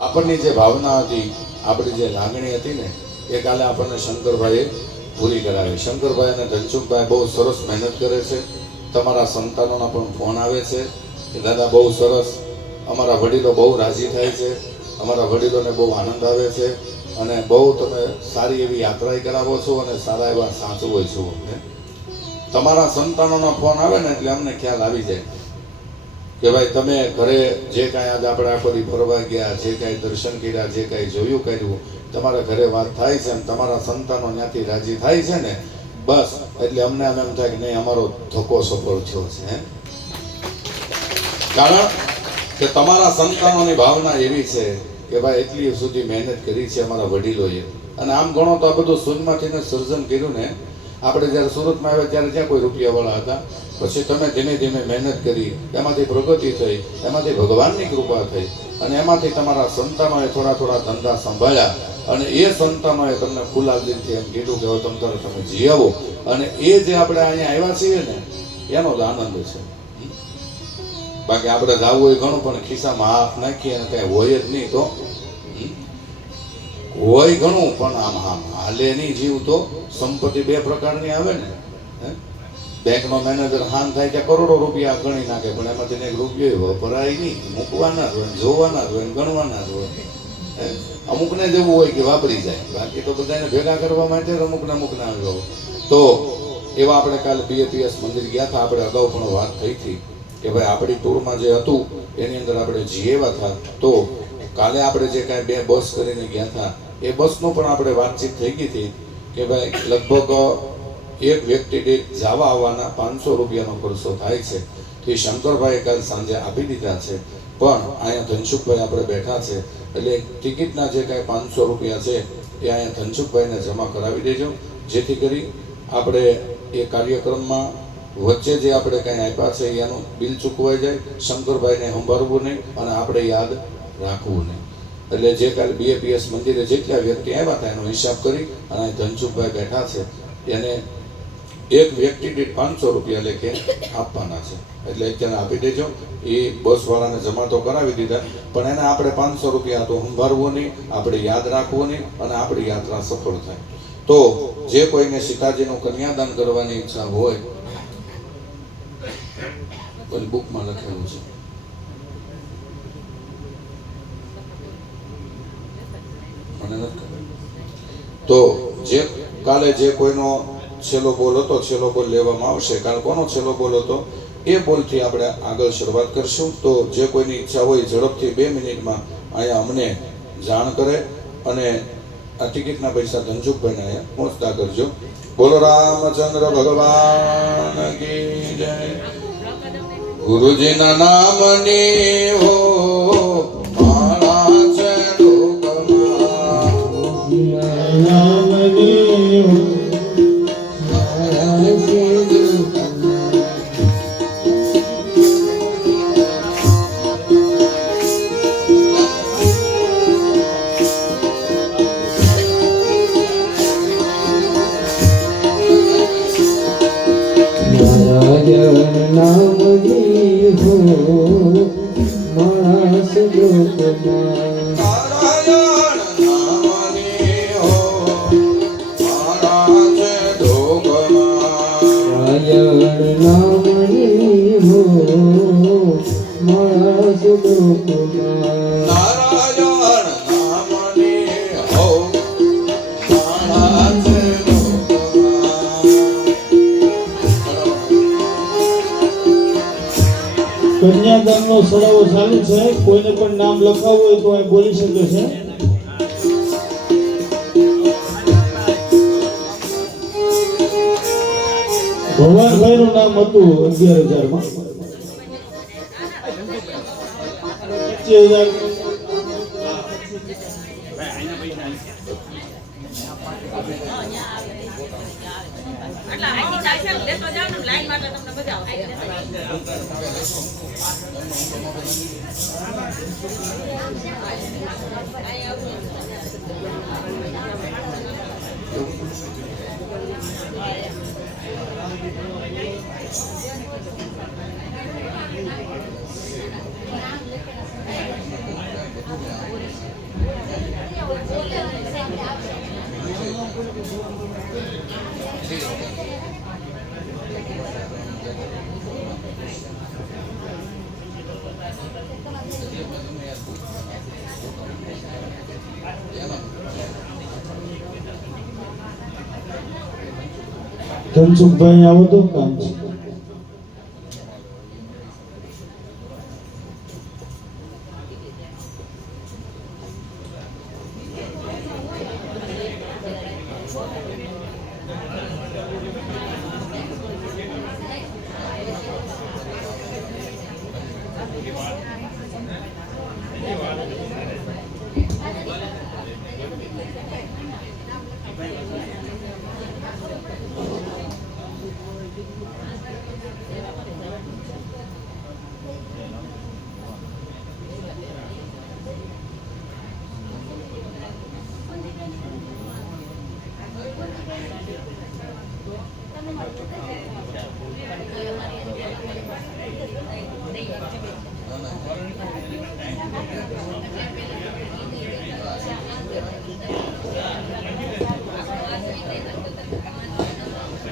આપણની જે ભાવના હતી, આપણી જે લાગણી હતી ને, એ કાલે આપણને શંકરભાઈએ પૂરી કરાવી. શંકરભાઈ અને ધનસુખભાઈ બહુ સરસ મહેનત કરે છે. તમારા સંતાનોના પણ ફોન આવે છે કે દાદા બહુ સરસ, અમારા વડીલો બહુ રાજી થાય છે, અમારા વડીલોને બહુ આનંદ આવે છે અને બહુ તમે સારી એવી યાત્રા કરાવો છો અને સારા એવા સાચવો છો. તમારા સંતાનોના ફોન આવે ને એટલે અમને ખ્યાલ આવી જાય કે ભાઈ તમે ઘરે જે કાંઈ આજે આપણે આખો દી ફરવા ગયા, જે કાંઈ દર્શન કર્યા, જે કાંઈ જોયું કર્યું, તમારા ઘરે વાત થાય છે અને તમારા સંતાનો ત્યાંથી રાજી થાય છે ને, બસ એટલે અમને એમ થાય કે નહીં, અમારો ધક્કો સફળ થયો છે. કારણ કે તમારા સંતાનોની ભાવના એવી છે કે ભાઈ એટલી સુધી મહેનત કરી છે અમારા વડીલોએ. અને આમ ગણો તો આ બધું શૂન્યમાંથી સર્જન કર્યું ને. આપણે જ્યારે સુરતમાં આવ્યા ત્યારે જ્યાં કોઈ રૂપિયાવાળા હતા, પછી તમે ધીમે ધીમે મહેનત કરી, એમાંથી પ્રગતિ થઈ, એમાંથી ભગવાનની કૃપા થઈ અને એમાંથી તમારા સંતાનોએ થોડા થોડા ધંધા સંભાળ્યા અને એ સંતાનોએ તમને ખુલ્લા દિલથી એમ કીધું કે હવે તમે જી આવો. અને એ જે આપણે અહીંયા આવ્યા છીએ ને, એનો જ આનંદ છે. બાકી આપણે જવું હોય ઘણું, પણ ખિસ્સામાં હાથ નાખીએ અને કઈ હોય જ નહીં તો હોય ઘણું, પણ આમ હાલે નહીં જીવ તો. સંપત્તિ બે પ્રકારની આવે ને. બેંકનો મેનેજર હાન થાય કે કરોડો રૂપિયા ગણી નાખે, પણ એમાંથી એક રૂપિયો વપરાય નહીં. મૂકવાના જ હોય, જોવાના જ હોય, ગણવાના જ હોય. અમુકને જેવું હોય કે વાપરી જાય, બાકી તો બધાને ભેગા કરવા માટે અમુકને આવ્યો. તો એવા આપણે કાલે BAPS મંદિર ગયા હતા. આપણે અગાઉ પણ વાત થઈ હતી કે ભાઈ આપણી ટૂરમાં જે હતું એની અંદર આપણે જીએવા હતા. તો કાલે આપણે જે કાંઈ 2 બસ કરીને ગયા હતા, એ બસનો પણ આપણે વાતચીત થઈ ગઈ હતી કે ભાઈ લગભગ એક વ્યક્તિ દીઠ જવા આવવાના 500 રૂપિયાનો ખર્ચો થાય છે. તો એ શંકરભાઈએ કાલ સાંજે આપી દીધા છે. પણ અહીંયા ધનસુખભાઈ આપણે બેઠા છે એટલે ટિકિટના જે કાંઈ 500 રૂપિયા છે એ અહીંયા ધનસુખભાઈને જમા કરાવી દેજો, જેથી કરી આપણે એ કાર્યક્રમમાં વચ્ચે જે આપણે કાંઈ આપ્યા છે એનું બિલ ચૂકવાઈ જાય, શંકરભાઈને સંભાળવું નહીં અને આપણે યાદ રાખવું નહીં. એટલે જે કાલે BAPS મંદિરે જેટલા વ્યક્તિ આવ્યા હતા એનો હિસાબ કરી અને ધનસુખભાઈ બેઠા છે, એને એક વ્યક્તિ દીઠ 500 રૂપિયા લેખે આપવાના છે. એટલે અત્યારે આપી દેજો. એ બસવાળાને જમા તો કરાવી દીધા, પણ એને આપણે 500 રૂપિયા તો સંભાળવું નહીં, આપણે યાદ રાખવું નહીં અને આપણી યાત્રા સફળ થાય. તો જે કોઈને સીતાજીનું કન્યાદાન કરવાની ઈચ્છા હોય, કોઈ બુકમાં લખેલું છે, મને નથી ખબર. તો જે કાલે જે કોઈનો છેલ્લો બોલ હતો, છેલ્લો બોલ લેવામાં આવશે. કાલે કોનો છેલ્લો બોલ હતો એ બોલથી આપણે આગળ શરૂઆત કરશું. તો જે કોઈની ઈચ્છા હોય ઝડપથી 2 મિનિટમાં અહીંયા અમને જાણ કરે અને આ ટિકિટના પૈસા ધનસુખભાઈને અહીંયા પહોંચતા કરજો. બોલો રામચંદ્ર ભગવાન કી જય. ગુરુજીના નામની હો માળા છે લોકમાં, નામની હો માળા છે લોકમાં. નારાયણ નામની હો માળા છે લોકમાં, નારાયણ નામની હો માળા છે લોકમાં, નારાયણ નામની હો માળા છે લોકમાં, નારાયણ નામની હો માળા છે લોકમાં. કન્યાદાનનો સરાવો ચાલુ છે. કોઈને પણ નામ લખાવવું હોય તો અહીં બોલી શકે છે. ભગવાનભાઈનું નામ હતું 11,000 માં, 25,000 Gracias. ધનસુખભાઈ આવો તો કામ છે.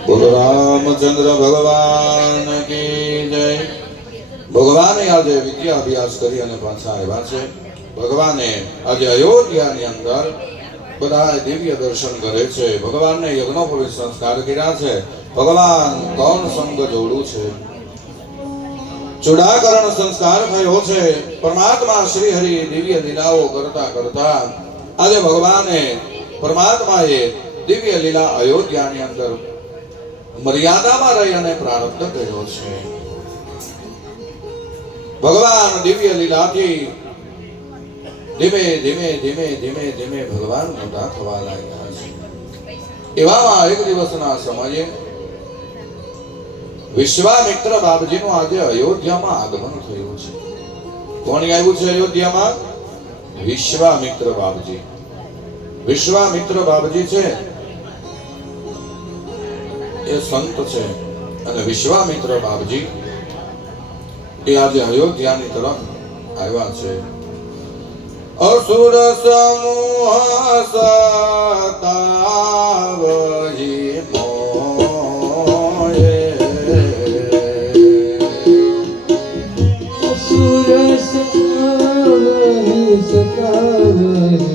બોલો રામચંદ્ર ભગવાન કી જય. ભગવાને આજે વિદ્યા અભ્યાસ કરી અને પાછા આવ્યા છે. ભગવાને આજે અયોધ્યાની અંદર બધા દિવ્ય દર્શન કરે છે. ભગવાનને યજ્ઞોપવિત સંસ્કાર કર્યા છે. ભગવાન કૌન સંગ જોડું છે. ચૂડાકરણ સંસ્કાર થયો છે. પરમાત્મા શ્રી હરિ દિવ્ય લીલાઓ કરતા કરતા આજે ભગવાને પરમાત્માએ દિવ્ય લીલા અયોધ્યાની અંદર મર્યાદામાં રહી અને પ્રારબ્ધ કર્યો છે. ભગવાન દિવ્ય લીલાથી ધીમે ધીમે ધીમે ધીમે ધીમે ભગવાન મોટા થવા લાગ્યા છે. એવામાં એક દિવસના સમયે વિશ્વામિત્ર બાપજીનું આજે અયોધ્યામાં આગમન થયું છે. કોણ આવ્યું છે અયોધ્યામાં? વિશ્વામિત્ર બાપજી. વિશ્વામિત્ર બાપજી છે એ સંત છે અને વિશ્વામિત્ર બાપજી એ આજે અયોધ્યાની તરફ આવ્યા છે. અસુર સમૂહ સતાવહી મોહે અસુર સતાવહી સતાવહી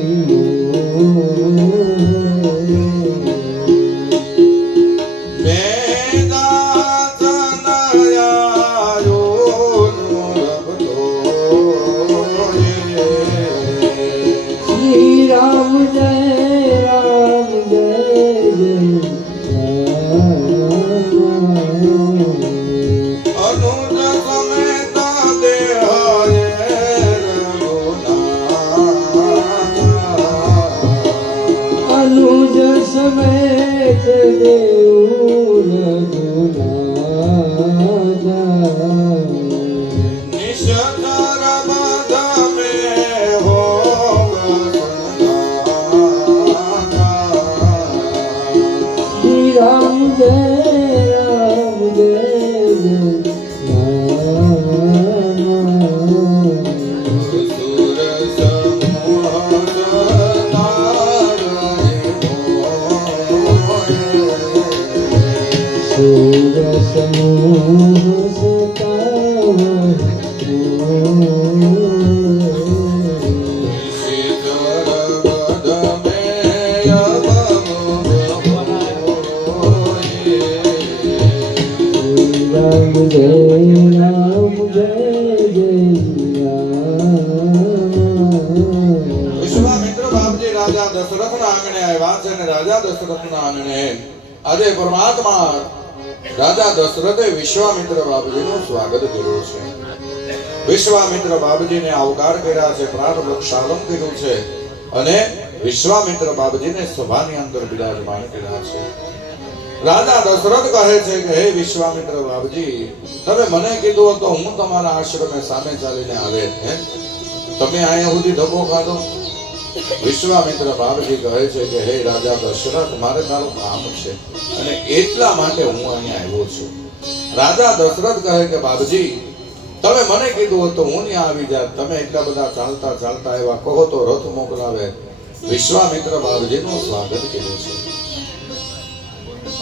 આજે પરમાત્મા રાજા દશરથે વિશ્વામિત્ર બાપજીનું સ્વાગત કર્યું છે. વિશ્વામિત્ર બાપજીને આવકાર કર્યા છે, પ્રાણ વૃક્ષાલમ કર્યું છે અને વિશ્વામિત્ર બાપજીને સભાની અંદર બિરાજમાન કર્યા છે. રાજા દશરથ કહે છે કે હે વિશ્વામિત્ર બાપજી, તમે મને કીધું તો હું તમારા આશ્રમે સામે ચાલીને આવે, તમે અહીંયા સુધી ધક્કો ખાધો. વિશ્વામિત્ર બાપજી કહે છે કે હે રાજા દશરથ, મારે તારું કામ છે અને એટલા માટે હું અહીંયા આવ્યો છું. રાજા દશરથ કહે કે બાપજી, તમે મને કીધું તો હું ત્યાં આવી જાત, તમે એટલા બધા ચાલતા ચાલતા એવા કહો તો રથ મોકલાવે. વિશ્વામિત્ર બાપજીનું સ્વાગત કર્યું છે.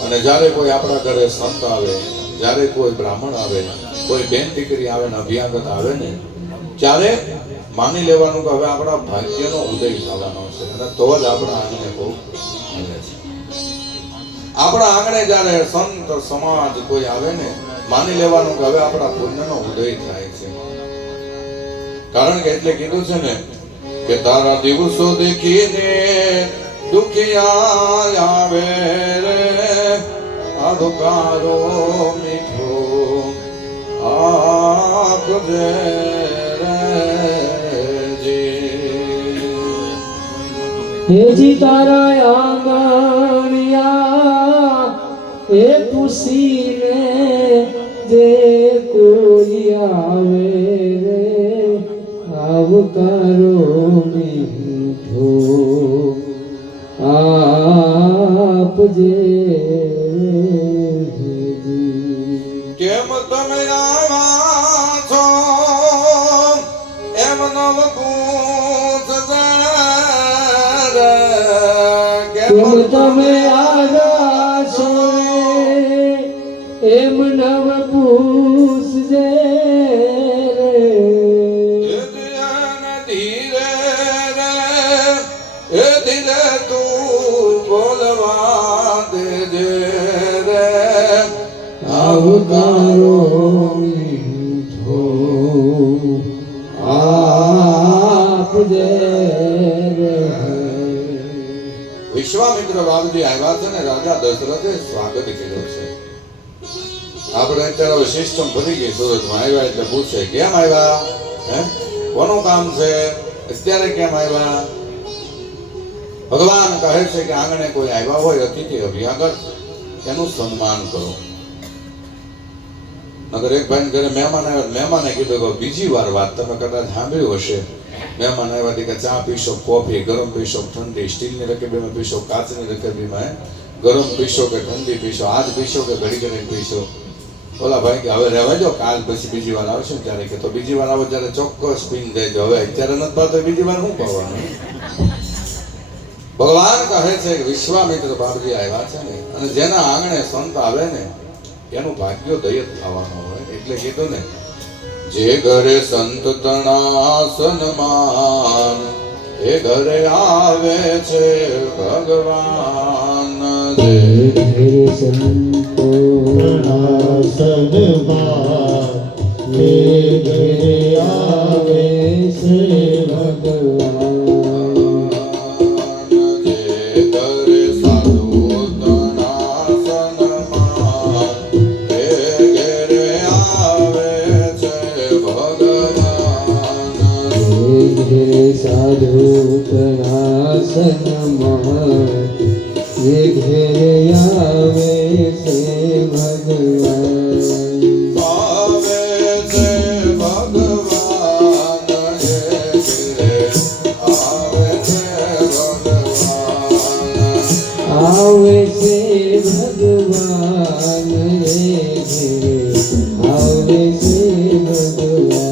અને જ્યારે કોઈ આપણા ઘરે સંત આવે, જ્યારે કોઈ બ્રાહ્મણ આવે, કોઈ બેન દીકરી આવે ને અભ્યાગત આવે ને, ત્યારે માની લેવાનું કે હવે આપણા ભાગ્યનો ઉદય થવાનો છે અને તો જ આપણા આંગણે બહુ મળે છે. આપણા આંગણે જ્યારે સંત સમાજ કોઈ આવે ને, માની લેવાનું કે હવે આપણા પુણ્યનો ઉદય થાય છે. કારણ કે એટલે કીધું છે ને કે તારા દિવસો દેખીને દુખિયા આવે રે, આધુકારો મીઠો આપજે રે હેજી તારા આંગણિયા એ પૂછીને જે કોઈ આવે રે, આવકારો મીઠો આપજે. કેમ તમે આવ્યા છો એમ નવ પૂછજે રે, કેમ તમે આવ્યા છો એમ નવ પૂછજે રે. ધીરે રે એ ધીરે તું બોલવા દેજે રે, આવકારો મીઠો આપજે રે. વિશ્વામિત્ર બાપજી આવ્યા છે ને રાજા દશરથે સ્વાગત કર્યું છે. આપણે અત્યારે સિસ્ટમ બની ગઈ સુરતમાં આવ્યા એટલે પૂછે કેમ આવ્યા, હે કોનું કામ છે, અત્યારે કેમ આવ્યા. ભગવાન કહે છે કે આંગણે કોઈ આવ્યા હોય અતિથિ અભ્યાગત એનું સન્માન કરો. નગર એક ભાઈ ઘરે મહેમાન આવ્યા, મહેમાને કીધું કે બીજી વાર વાત તમે કદાચ સાંભળ્યું હશે, મહેમાન આવ્યા કે ચા પીશો, કોફી ગરમ પીશો, ઠંડી સ્ટીલની રકેબીમાં પીશો, કાચની રકેબીમાં ગરમ પીશો કે ઠંડી પીશો, આજ પીશો કે ઘડી ઘડી પીશો. ઓલા ભાઈ કે હવે રહેવા દો, કાલ પછી બીજી વાર આવશે ને ત્યારે કે તો બીજી વાર આવો ત્યારે ચોક્કસ પીને દેજો, હવે અત્યારે નથી પાતો બીજી વાર શું કરવાનું. ભગવાન કહે છે કે વિશ્વામિત્ર બાપજી આવ્યા છે ને, અને જેના આંગણે સંત આવે ને એનું ભાગ્ય દય થવાનું હોય. એટલે કીધું ને જે ઘરે સંત તણા સન્માન એ ઘરે આવે છે ભગવાન. જે ઘરે સંતો સન્માન એ ઘરે આવે છે ભગવાન. સાધુ તણા સન્માન એ ઘેરે આવે છે ભગવાન. આવે છે ભગવાન એ ઘરે આવે છે ભગવાન. આવે છે ભગવાન એ ઘેરે આવે છે ભગવાન.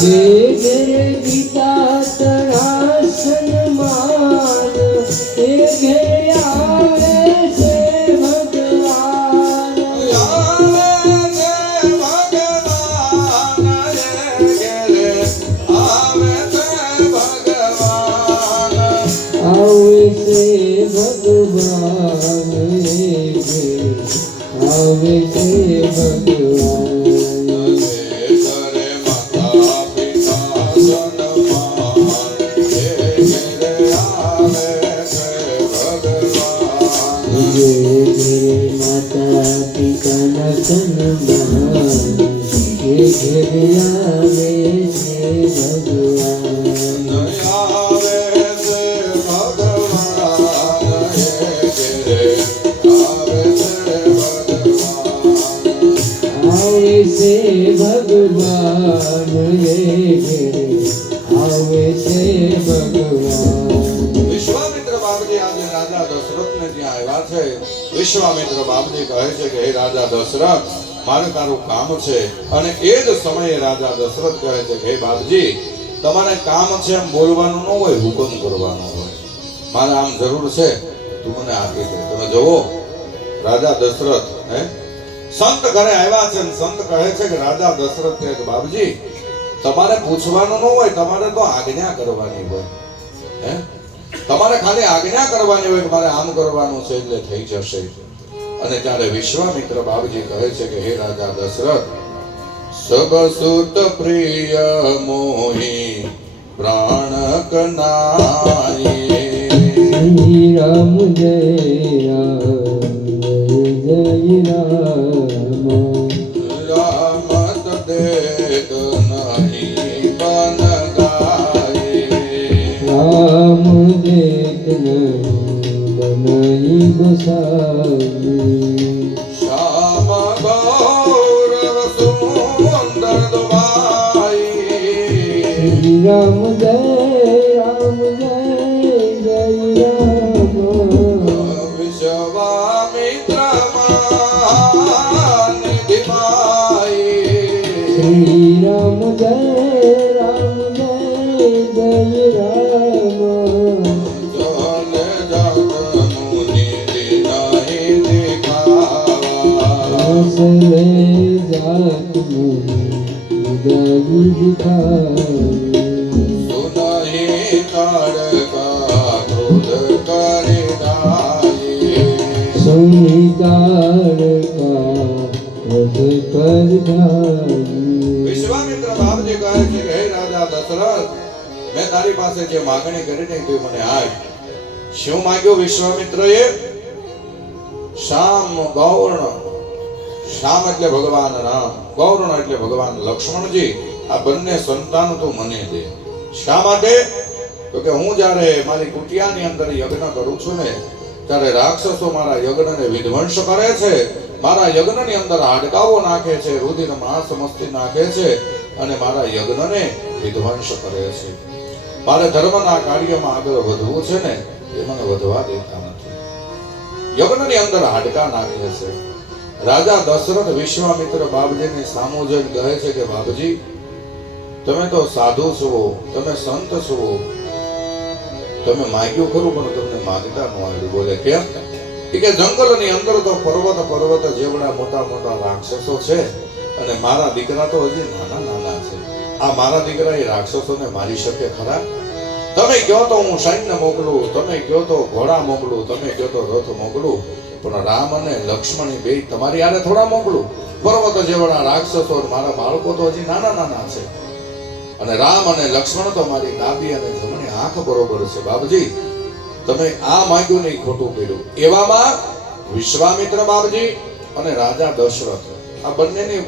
જે ઘરે ગીતા તણા સન્માન એ ઘરે આવે છે ભગવાન. આવે છે ભગવાન એ ઘરે આવે છે ભગવાન. માતા પિતાના સન્માન એ ઘેરે આવે છે ભગવાન. આવે છે ભગવાન એ ઘરે આવે છે ભગવાન. આવે છે ભગવાન એ ઘેરે આવે છે ભગવાન. વિશ્વામિત્ર બાપજી આજે રાજા દશરથને ત્યાં આવ્યા છે. વિશ્વામિત્ર બાપજી કહે છે કે હે રાજા દશરથ, મારે તારું કામ છે. અને એ જ સમયે રાજા દશરથ કહે છે કે હે બાપજી, તમારે કામ છે એમ બોલવાનું ન હોય, હુકમ કરવાનો હોય. મારે આમ જરૂર છે, તું મને આપી દે. તમે જોવો રાજા દશરથ સંત ઘરે આવ્યા છે, સંત કહે છે કે રાજા દશરથ કહે કે બાપજી, તમારે પૂછવાનું ન હોય, તમારે તો આજ્ઞા કરવાની હોય. તમારે ખાલી આજ્ઞા કરવાની હોય કે મારે આમ કરવાનું છે એટલે થઈ જશે. અને ત્યારે વિશ્વામિત્ર બાપજી કહે છે કે હે રાજા દશરથ, સબ સુત પ્રિય મોહી પ્રાણ કનાઈ, શ્રી રામ જય રામ રામ દેત નહીં બન ગાય, રામ દેત નહીં બસાઈ, શ્યામ ગૌરવ સુંદર દુબાઈ, શ્રી રામ જય રામ વિશ્વામિત્ર નિધિ માઈ, શ્રી રામ જય રામ જોલે જાત મુનિ નહીં દેખાવા, સલે જાત મુનિ દિખાઈ, સુનહિ તાડકા ક્રોધ કરે ગાય, સુનિતાર કા વધ કર ધાઈ. વિશ્વામિત્ર બાપજી કહે છે કે હે રાજા દશરથ, મેં તારી પાસે જે માગણી કરી ને તું મને આપ. શું માંગ્યું વિશ્વામિત્રએ? શ્યામ ગૌર્ણ, શ્યામ એટલે ભગવાન રામ, ગૌર્ણ એટલે ભગવાન લક્ષ્મણજી, આ બંને સંતાન તું મને દે. શા માટે? તો કે હું જ્યારે મારી કુટિયાની અંદર યજ્ઞ કરું છું ને, ત્યારે રાક્ષસો મારા યજ્ઞને વિધ્વંસ કરે છે, મારા યજ્ઞની અંદર હાડકાઓ નાખે છે, રુધિર માંસ મસ્તી નાખે છે અને મારા યજ્ઞને વિધ્વંસ કરે છે. મારે ધર્મના કાર્યમાં આગળ વધવું છે ને, એ મને વધવા દેતા નથી, યજ્ઞની અંદર હાડકા નાખે છે. રાજા દશરથ વિશ્વામિત્ર બાપજીની સામુ જોઈને કહે છે કે બાપજી, તમે તો સાધુ છો, તમે સંત છો, તમે માગ્યું ખરું પણ તમને માગતા ન આવ્યું. બોલે કેમ? કે જંગલની અંદર તો પર્વત જેવડા મોટા મોટા રાક્ષસો છે અને મારા દીકરા તો હજી નાના નાના છે. આ મારા દીકરા એ રાક્ષસોને મારી શકે ખરા? તમે કહો તો હું સૈન્ય મોકલું, તમે કહો તો ઘોડા મોકલું, તમે કહો તો રથ મોકલું, પણ રામ અને લક્ષ્મણ બે તમારી આરે થોડા મોકલું? પર્વત જેવડા રાક્ષસો, મારા બાળકો તો હજી નાના નાના છે અને રામ અને લક્ષ્મણ તો મારી ડાબી અને જમણી આંખ બરોબર છે. બાપજી, તમે આ માંગ્યું નહીં, ખોટું કર્યું. એવામાં વિશ્વામિત્ર બાપજી અને રાજા દશરથ આ બંનેની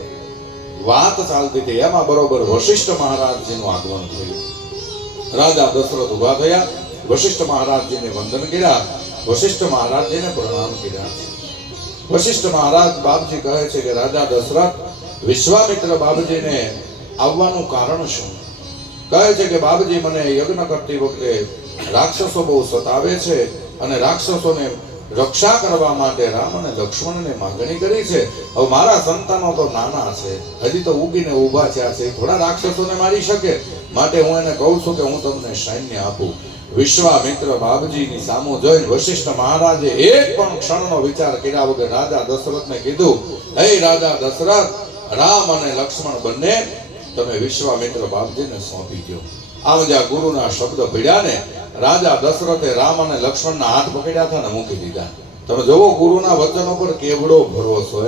વાત ચાલતી હતી. એમાં બરોબર વશિષ્ઠ મહારાજજીનું આગમન થયું. રાજા દશરથ ઉભા થયા, વશિષ્ઠ મહારાજજીને વંદન કર્યા, વશિષ્ઠ મહારાજજીને પ્રણામ કર્યા. વશિષ્ઠ મહારાજ બાપજી કહે છે કે રાજા દશરથ, વિશ્વામિત્ર બાપજીને આવવાનું કારણ શું? કહે છે કે બાપજી, મને યજ્ઞ કરતી વખતે રાક્ષસો બહુ સતાવે છે અને રાક્ષસોને રક્ષા કરવા માટે રામ અને લક્ષ્મણને માંગણી કરી છે. હવે મારા સંતાનો તો નાના છે, હજી તો ઉગીને ઊભા થયા છે, થોડા રાક્ષસોને મારી શકે, માટે હું એને કહું છું કે હું તમને સૈન્ય આપું. વિશ્વામિત્ર બાપજીની સામુ જોઈને વશિષ્ઠ મહારાજે એક પણ ક્ષણનો વિચાર કર્યા વગર રાજા દશરથને કીધું, હે રાજા દશરથ, રામ અને લક્ષ્મણ બંને તમે વિશ્વામિત્ર બાપજીને સોંપી દો. આમ જ્યાં ગુરુના શબ્દ પડ્યા ને, રાજા દશરથે રામ અને લક્ષ્મણના હાથ પકડ્યા હતા ને મૂકી દીધા. તમે જોવો ગુરુના વચનો પર કેવડો ભરોસો.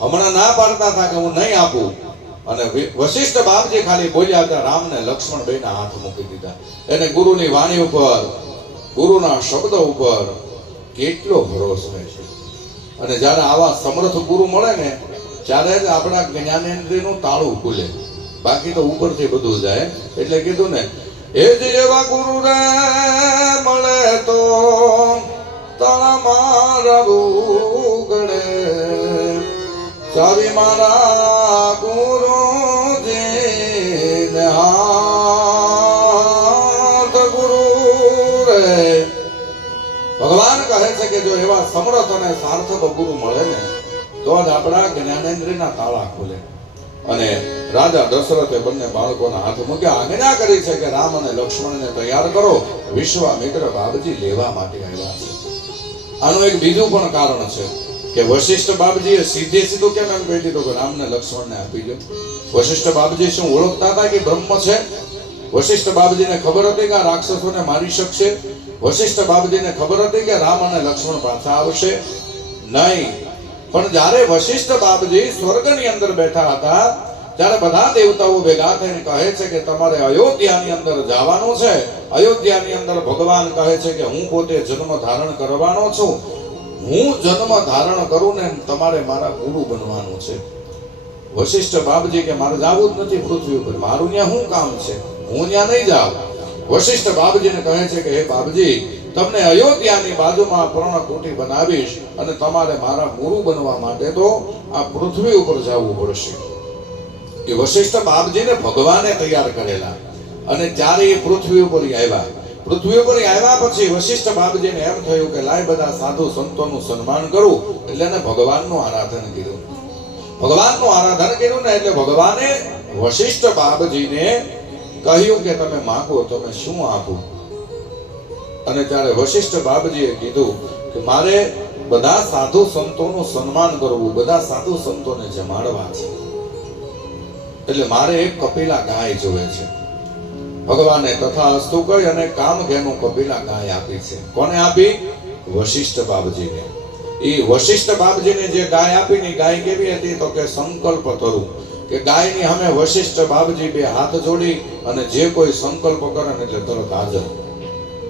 હમણાં ના પાડતા હતા કે હું નહીં આપું, અને વશિષ્ઠ બાપજી ખાલી બોલ્યા હતા, રામ ને લક્ષ્મણ બેના હાથ મૂકી દીધા. એને ગુરુની વાણી ઉપર, ગુરુના શબ્દ ઉપર કેટલો ભરોસો છે. અને જ્યારે આવા સમર્થ ગુરુ મળે ને, ત્યારે જ આપણા જ્ઞાનેન્દ્રિયનું તાળું ખુલે, બાકી તો ઉપરથી બધું જાય. એટલે કીધું ને, એ જ એવા ગુરુ રે મળે તો તાળા મારા ઉગડે, ચાવી મારા ગુરુજીને હાથ ગુરુ રે. ભગવાન કહે છે કે જો એવા સમર્થ અને સાર્થક ગુરુ મળે ને, તો જ આપણા જ્ઞાનેન્દ્રિયના તાળા ખુલે. અને રાજા દશરથે બંને બાળકોના હાથ મૂક્યા, આજ્ઞા કરી છે કે રામ અને લક્ષ્મણને તૈયાર કરો, વિશ્વામિત્ર બાપજી લેવા માટે આવ્યા છે. આનું એક બીજું પણ કારણ છે કે વશિષ્ઠ બાપજીએ સીધે સીધું કેમ એમ કહી દીધું કે રામને લક્ષ્મણને આપી દો? વશિષ્ઠ બાપજી શું ઓળખતા હતા કે બ્રહ્મ છે? વશિષ્ઠ બાપજીને ખબર હતી કે આ રાક્ષસોને મારી શકશે? વશિષ્ઠ બાપજીને ખબર હતી કે રામ અને લક્ષ્મણ પાછા આવશે? નહીં. પણ જ્યારે વશિષ્ઠ બાપજી સ્વર્ગની અંદર બેઠા હતા, ત્યારે બધા દેવતાઓ ભેગા થઈને કહે છે કે તમારે અયોધ્યાની અંદર જવાનું છે. અયોધ્યાની અંદર ભગવાન કહે છે કે હું પોતે જન્મ ધારણ કરવાનો છું. હું જન્મ ધારણ કરું ને તમારે મારા ગુરુ બનવાનું છે. વશિષ્ઠ બાપજી કે મારે જવું જ નથી પૃથ્વી ઉપર, મારું ત્યાં શું કામ છે, હું ત્યાં નહીં જાઉં. વશિષ્ઠ બાપજીને કહે છે કે હે બાપજી, તમને અયોધ્યાની બાજુમાં પર્ણકુટી બનાવીશ અને તમારે મારા ગુરુ બનવા માટે તો આ પૃથ્વી ઉપર જવું પડશે. એ વશિષ્ઠ બાપજીને ભગવાને તૈયાર કરેલા. અને જ્યારે એ પૃથ્વી ઉપર આવ્યા, પૃથ્વી ઉપર આવ્યા પછી વશિષ્ઠ બાપજીને એમ થયું કે લાય બધા સાધુ સંતોનું સન્માન કરું, એટલે એને ભગવાનનું આરાધન કર્યું. ભગવાનનું આરાધન કર્યું ને એટલે ભગવાને વશિષ્ઠ બાપજીને કહ્યું કે તમે માંગો, તમે શું આપું? અને ત્યારે વશિષ્ઠ બાપજીએ કીધું કે મારે બધા સાધુ સંતોનું સન્માન કરવું, બધા સાધુ સંતોને જમાડવા છે, એટલે મારે એક કપિલા ગાય જોવે છે. ભગવાને તથાસ્તુ કહી અને કામધેનું કપિલા ગાય આપી છે. કોને આપી? વશિષ્ઠ બાપજીને. એ વશિષ્ઠ બાપજીને જે ગાય આપી ને ગાય કેવી હતી તો કે સંકલ્પ કરું, કે ગાયની સામે વશિષ્ઠ બાપજી બે હાથ જોડી અને જે કોઈ સંકલ્પ કરે ને એટલે તરત હાજર.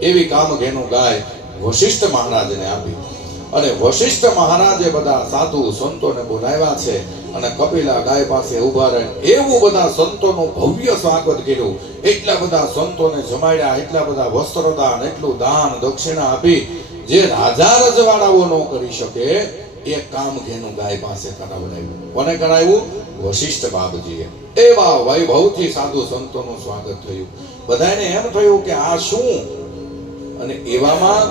એવી કામધેનું ગાય વશિષ્ઠ મહારાજને આપી. અને વશિષ્ઠ મહારાજે બધા સાધુ સંતોને બોલાવ્યા છે અને કપિલા ગાય પાસે ઉભા રહે એવું બધા સંતોનું ભવ્ય સ્વાગત કર્યું. એટલા બધા સંતોને જમાડ્યા, એટલા બધા વસ્ત્રદાન, એટલું દાન દક્ષિણા આપી જે રાજા રજવાડાઓ ન કરી શકે એ કામધેનું ગાય પાસે કરાવડાવ્યું. કોને કરાવ્યું? વશિષ્ઠ બાપજીએ. એવા વૈભવથી સાધુ સંતોનું સ્વાગત થયું. બધાને એમ થયું કે આ શું? અને એવામાં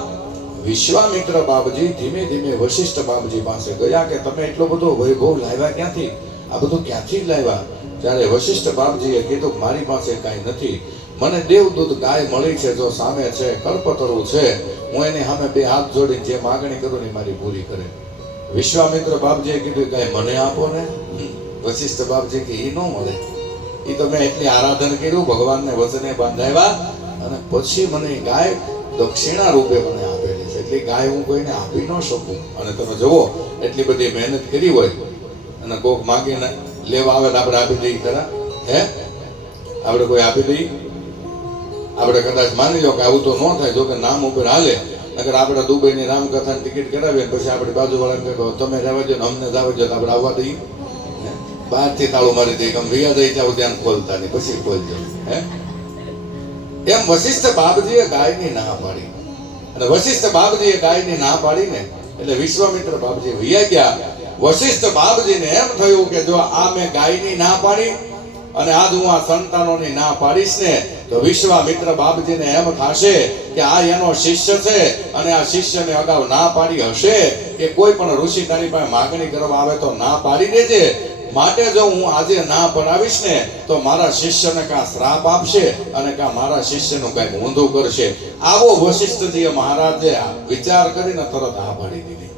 વિશ્વામિત્ર બાપજી ધીમે ધીમે વશિષ્ઠ બાપજી પાસે ગયા કે તમે એટલો બધો વૈભવ લાવ્યા ક્યાંથી? આ બધું ક્યાંથી લાવ્યા? ત્યારે વશિષ્ઠ બાપજીએ કીધું મારી પાસે કાંઈ નથી, મને દેવદૂત ગાય મળી છે, જો સામે છે, કલ્પતરુ છે, હું એની સામે બે હાથ જોડીને જે માગણી કરું ને મારી પૂરી કરે. વિશ્વામિત્ર બાપજીએ કીધું ગાય મને આપો ને. વશિષ્ઠ બાપજી કે એ ન મળે, એ તો મેં એટલી આરાધન કર્યું, ભગવાનને વચને બાંધાવ્યા અને પછી મને ગાય દક્ષિણા રૂપે મને આપેલી છે, એટલે ગાય હું કોઈને આપી ન શકું. અને તમે જુઓ એટલી બધી મહેનત કરી હોય અને કોક માગીને લેવા આવે તો આપણે આપી દઈએ ખરા? હે, આપણે કોઈ આપી દઈએ? આપણે કદાચ માની લો કે આવું તો ન થાય, જો કે નામ ઉપર હાલે. નકર આપણે દુબઈની રામકથાની ટિકિટ કરાવીએ પછી આપણી બાજુવાળાને કહો તમે રહેવા દો ને અમને જવા દો, આપણે આવવા દઈએ? બહારથી તાળું મારી દઈએ, તમે વિયા દઈ ત્યાં ધ્યાન ખોલતા નહીં, પછી ખોલજો. હે, એમ વશિષ્ઠ બાપજીએ ગાયની ના પાડી. અને વશિષ્ઠ બાપજીએ ગાયની ના પાડી ને એટલે વિશ્વામિત્ર બાપજી વૈયા ગયા. વશિષ્ઠ બાપજીને એમ થયું કે જો આ મેં ગાયની ના પાડી અને આજ હું આ સંતાનોની ના પાડીશ ને તો વિશ્વામિત્ર બાપજીને એમ થશે કે આ એનો શિષ્ય છે અને આ શિષ્યને અગાઉ ના પાડી હશે કે કોઈ પણ ઋષિ તારી પાસે માગણી કરવા આવે તો ના પાડી દેજે, માટે જો હું આજે ના પડાવીશ ને તો મારા શિષ્યને કાં શ્રાપ આપશે અને કાં મારા શિષ્યનું કંઈક ઊંધું કરશે. આવો વશિષ્ઠજી મહારાજે વિચાર કરીને તરત હા પાડી દીધી.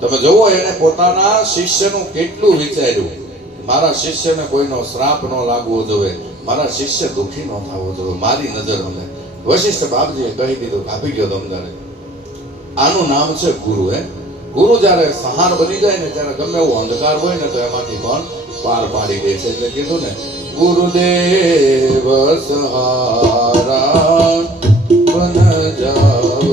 તમે જુઓ એને પોતાના શિષ્યનું કેટલું વિચાર્યું, મારા શિષ્યને કોઈનો શ્રાપ ન લાગવો જોઈએ, મારા શિષ્ય દુઃખી ન થવો જોઈએ, મારી નજર મને. વશિષ્ઠ બાપજીએ કહી દીધું, આપી ગયો તમતારે. આનું નામ છે ગુરુ. હે, ગુરુ જ્યારે સહાર બની જાય ને ત્યારે ગમે એવો અંધકાર હોય ને તો એમાંથી પણ પાર પાડી દે છે. એટલે કીધું ને ગુરુદેવ સહારા બન જાઓ,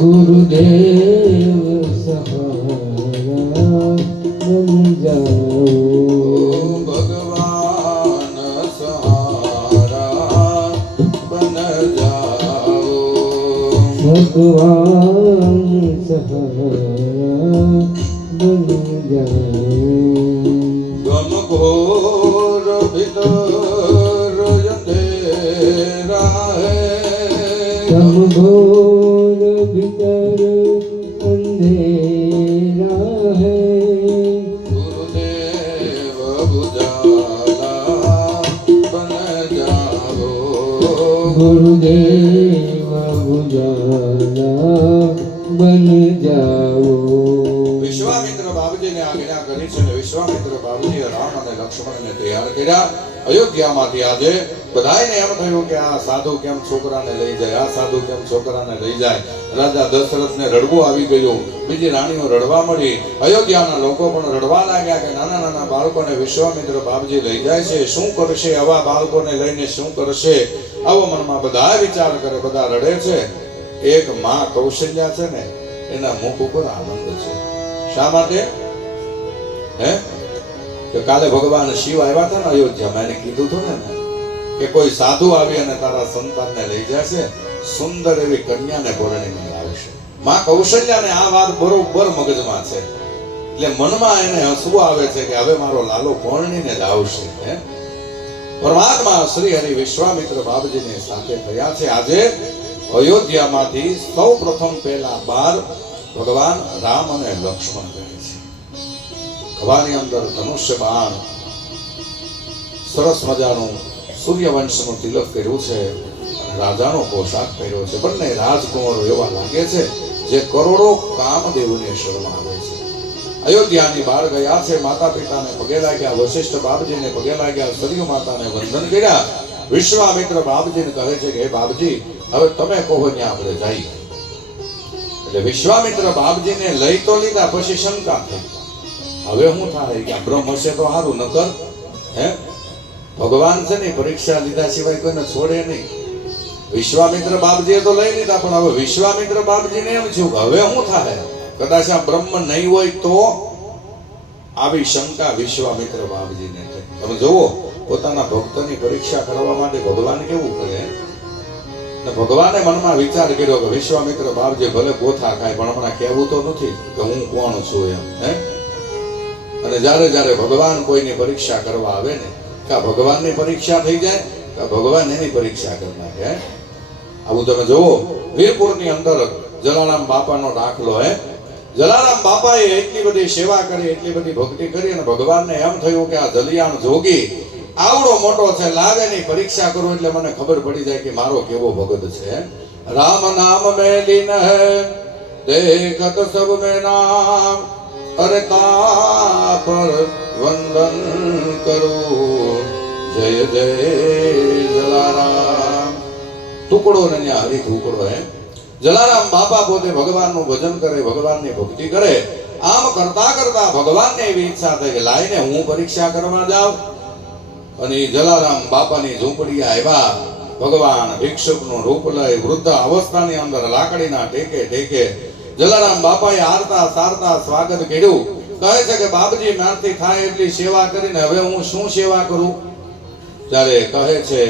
ગુરુદેવ સહારા બન જાઓ, ભગવાન સહારા બન જાઓ, ભગવાન સહારા બન જાઓ. ગમ ઘોર ભીતર અંધેરા હે, ગમ ઘોર ભીતર અંધેરા હે, गुरुदेव बुझाना बन जाओ। વિશ્વામિત્ર બાબજીને આજ્ઞા કરી છે અને વિશ્વામિત્ર બાબજીએ રામ અને લક્ષ્મણને તૈયાર કર્યા. અયોધ્યામાંથી આજે બધાયને એમ થયું કે આ સાધુ કેમ છોકરાને લઈ જાય, આ સાધુ કેમ છોકરાને લઈ જાય. રાજા દશરથને રડવું આવી ગયું, બીજી રાણીઓ રડવા મળી, અયોધ્યાના લોકો પણ રડવા લાગ્યા કે નાના નાના બાળકોને વિશ્વામિત્ર બાબજી લઈ જાય છે, શું કરશે આવા બાળકોને લઈને, શું કરશે? આવો મનમાં બધા વિચાર કરે, બધા રડે છે. એક માં કૌશલ્યા છે ને, એના મુખ ઉપર આનંદ છે. શા માટે? હે કે કાલે ભગવાન શિવ આવ્યા હતા ને અયોધ્યામાં, એને કીધું હતું ને કે કોઈ સાધુ આવી અને તારા સંતાનને લઈ જશે, સુંદર એવી કન્યાને પરણીને લાવશે. માં કૌશલ્યાને આ વાત બરોબર મગજમાં છે, એટલે મનમાં એને હસવું આવે છે કે હવે મારો લાલો પરણીને જ આવશે. હે પરમાત્મા શ્રી હરિ વિશ્વામિત્ર બાબજીની સાથે થયા છે. આજે અયોધ્યામાંથી સૌ પ્રથમ પહેલા 12 ભગવાન રામ અને લક્ષ્મણ રહે છે. ખવાની અંદર ધનુષ્ય બાણ, સરસ મજાનું સૂર્યવંશનું તિલક કર્યું છે, રાજાનો પોશાક પહેર્યો છે. બંને રાજકુમારો એવા લાગે છે જે કરોડો કામદેવને શરમા આવે છે. અયોધ્યાની બહાર ગયા છે, માતા પિતાને પગે લાગ્યા, વશિષ્ઠ બાબજીને પગે લાગ્યા, સરયુ માતાને વંદન કર્યા. વિશ્વામિત્ર બાબજીને કહે છે કે હે બાબજી, હવે તમે કહો ત્યાં આપણે જઈએ. એટલે વિશ્વામિત્ર બાબજીને લઈ તો લીધા, પછી શંકા થઈ, હવે શું થાય કે બ્રહ્મ હશે તો સારું, નકર હે ભગવાન છે ને પરીક્ષા લીધા સિવાય કોઈને છોડે નહીં. વિશ્વામિત્ર બાબજીએ તો લઈ લીધા, પણ હવે વિશ્વામિત્ર બાબજીને એમ થયું કે હવે શું થાય, કદાચ આ બ્રહ્મ નહીં હોય તો? આવી શંકા વિશ્વામિત્ર બાબજીને થઈ. તમે જુઓ, પોતાના ભક્તની પરીક્ષા કરવા માટે ભગવાન કેવું કરે. ભગવાને મનમાં વિચાર કર્યો કે વિશ્વામિત્ર બાબજી ભલે ગોથા ખાય, પણ હમણાં કહેવું તો નથી કે હું કોણ છું એમ. હે અને જ્યારે જ્યારે ભગવાન કોઈની પરીક્ષા કરવા આવે ને, કા ભગવાનની પરીક્ષા થઈ જાય, કા ભગવાન એની પરીક્ષા કરી નાખે. આવું તમે જુઓ, વીરપુરની અંદર જલારામ બાપાનો દાખલો. જલારામ બાપાએ એટલી બધી સેવા કરી, એટલી બધી ભક્તિ કરી, અને ભગવાનને એમ થયું કે આ જલિયાણ જોગી આવડો મોટો છે, લાવે ની પરીક્ષા કરું એટલે મને ખબર પડી જાય કે મારો કેવો ભગત છે. રામ નામ મેં લીન હૈ દેખત સબ મેં નામ, અરે તા પર વંદન કરું, જય જય જલારામ. ટુકડો ને ત્યાં હરી ટુકડો. જલારામ બાપા પોતે ભગવાનનું ભજન કરે, ભગવાનની ભક્તિ કરે. આમ કરતા કરતા ભગવાનને એવી ઈચ્છા થઈ કે લાઈને હું પરીક્ષા કરવા જાઉં. અને જલારામ બાપાની ઝૂંપડી આવ્યા. ભગવાન ભિક્ષુકનું રૂપ લઈ વૃદ્ધ અવસ્થાની અંદર લાકડીના ટેકે ટેકે જલારામ બાપાએ આરતા સારતા સ્વાગત કર્યું. કહે છે કે બાપજી, મારથી થાય એટલી સેવા કરીને હવે હું શું સેવા કરું? ત્યારે કહે છે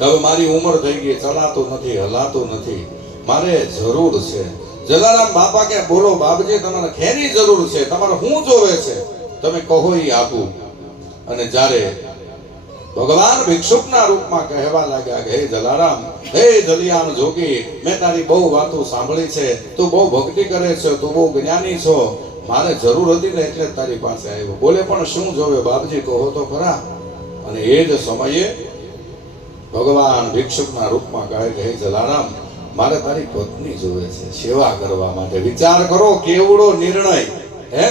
હવે મારી ઉંમર થઈ ગઈ, ચલાતું નથી, હલાતું નથી, મારે જરૂર છે. જલારામ બાપા કે બોલો બાપજી, તમારે ખેની જરૂર છે, તમારે શું જોવે છે, તમે કહો એ આપું. અને જ્યારે ભગવાન ભિક્ષુકના રૂપમાં કહેવા લાગ્યા કે હે જલારામ, હે જલિયાણ જોગી, મેં તારી બહુ વાતો સાંભળી છે, તું બહુ ભક્તિ કરે છે, તું બહુ જ્ઞાની છો, મારે જરૂર હતી ને એટલે તારી પાસે આવ્યો. બોલે પણ શું જોવે બાપજી, કહો તો ખરા. અને એ જ સમયે ભગવાન ભિક્ષુકના રૂપમાં કહે કે હે જલારામ, મારે તારી પત્ની જોવે છે સેવા કરવા માટે. વિચાર કરો કેવડો નિર્ણય. હે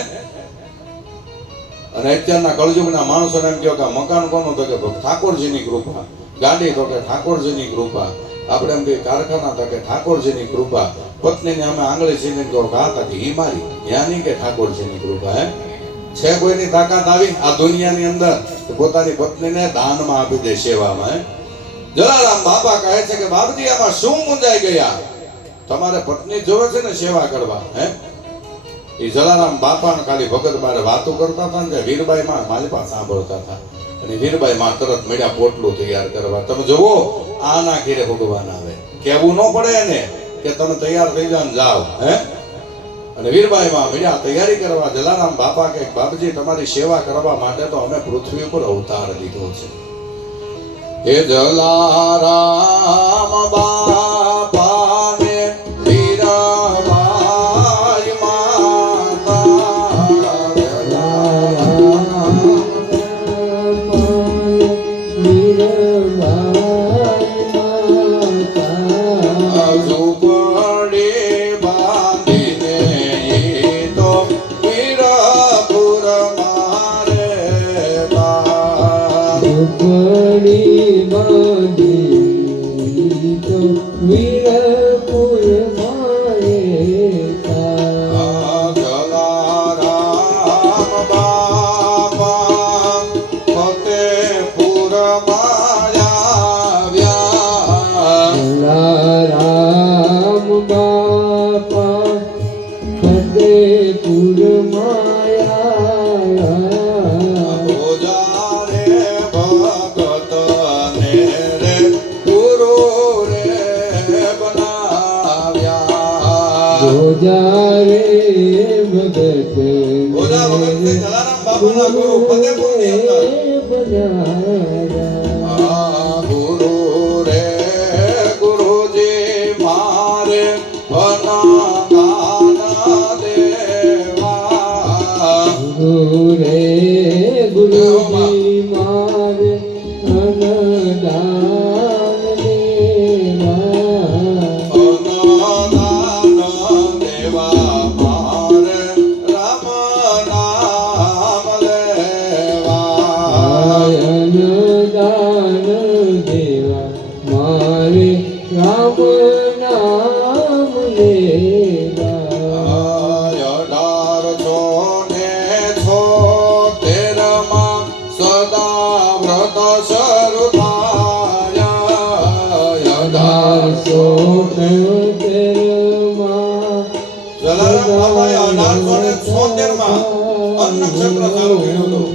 અને અત્યારના કળયુગના માણસોને એમ કહો કે મકાન કોનું, તો કે ઠાકોરજીની કૃપા, ગાડી તો કે ઠાકોરજીની કૃપા, આપણે એમ કે કારખાના તો કે ઠાકોરજીની કૃપા, પત્નીને અમે આંગળી છીને કહો કે આ તાકી ઈ મારી, યાની કે ઠાકોરજીની કૃપા. હે છે કોઈની તાકાત આવી આ દુનિયાની અંદર પોતાની પત્નીને દાનમાં આપી દે સેવામાં? જલારામ બાપા કહે છે કે બાપજી, આમાં શું મૂંઝાઈ ગયા, તમારે પત્ની જોવે છે ને સેવા કરવા. હે એ જલારામ બાપાને ખાલી ભગત બારે વાતો કરતા હતા ને વીરબાઈ માં માલિપા સાંભળતા હતા. અને વીરબાઈ માં તરત મળ્યા પોટલું તૈયાર કરવા. તમે જુઓ, આના ઘેરે ભગવાન આવે, કેવું ન પડે એને કે તમે તૈયાર થઈ જાઓ ને જાઓ. હે અને વીરબાઈ માં મળ્યા તૈયારી કરવા. જલારામ બાપા કે બાપજી, તમારી સેવા કરવા માટે તો અમે પૃથ્વી પર અવતાર લીધો છે. હે જલારામ બાપાને વીરબાઈ મારી બાંધી તો વીરપુર મારે તા જલારામ બાપા ફતેપુર આવ્યા. રામ બાપા ફતેપુર માયા ભોજા રે ભગત ને રે ગુરુ રે બનાવ્યા. ભોજા રે ભગત ભોજા ભગત ને જલારામ બાપાના ગુરુ ફતેપુરની અંદર બનાયા ગુરુ રે ગુરુજી મારે અનાદાન દેવા. ગુરુ રે ગુરુજી મારે અનદાન દેવા અનાદાન દેવા મારે રામ નામ લેવા. અનદાન દેવા મારે રામ નામ લેવા 1876 સદા વ્રત શરૂ થયા. 1873 જલારામ બાપાએ 1876 માં અન્ન ક્ષેત્ર ચાલુ કર્યું હતું.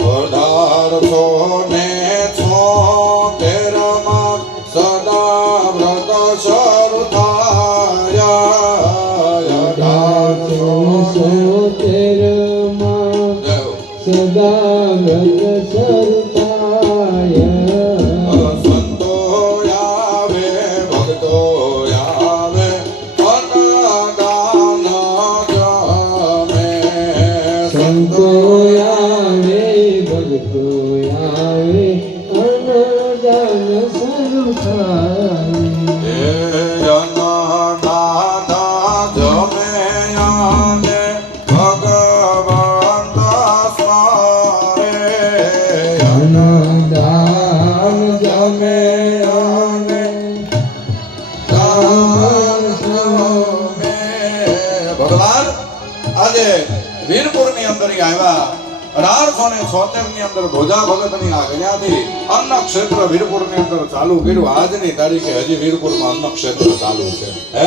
1876 માં સદા વ્રત શરૂ થયા. 1873 સદા વ્રત સરતાય સંતો આવે ભક્તો આવે અન્નદાન જમે. સંતો આવે ભક્તો આવે અન્નદાન સરતાય અન્નદાન જમે અને ભગવંત સ્મરે. અન્નદાન જમે અને ભગવાન આજે વીરપુર ની અંદર આવ્યા. 1876 ની અંદર ભોજા ભગત ની આજ્ઞાથી અન્ન ક્ષેત્ર વીરપુર ની અંદર ચાલુ કર્યું. આજની તારીખે હજી વીરપુર માં અન્ન ક્ષેત્ર ચાલુ છે. હે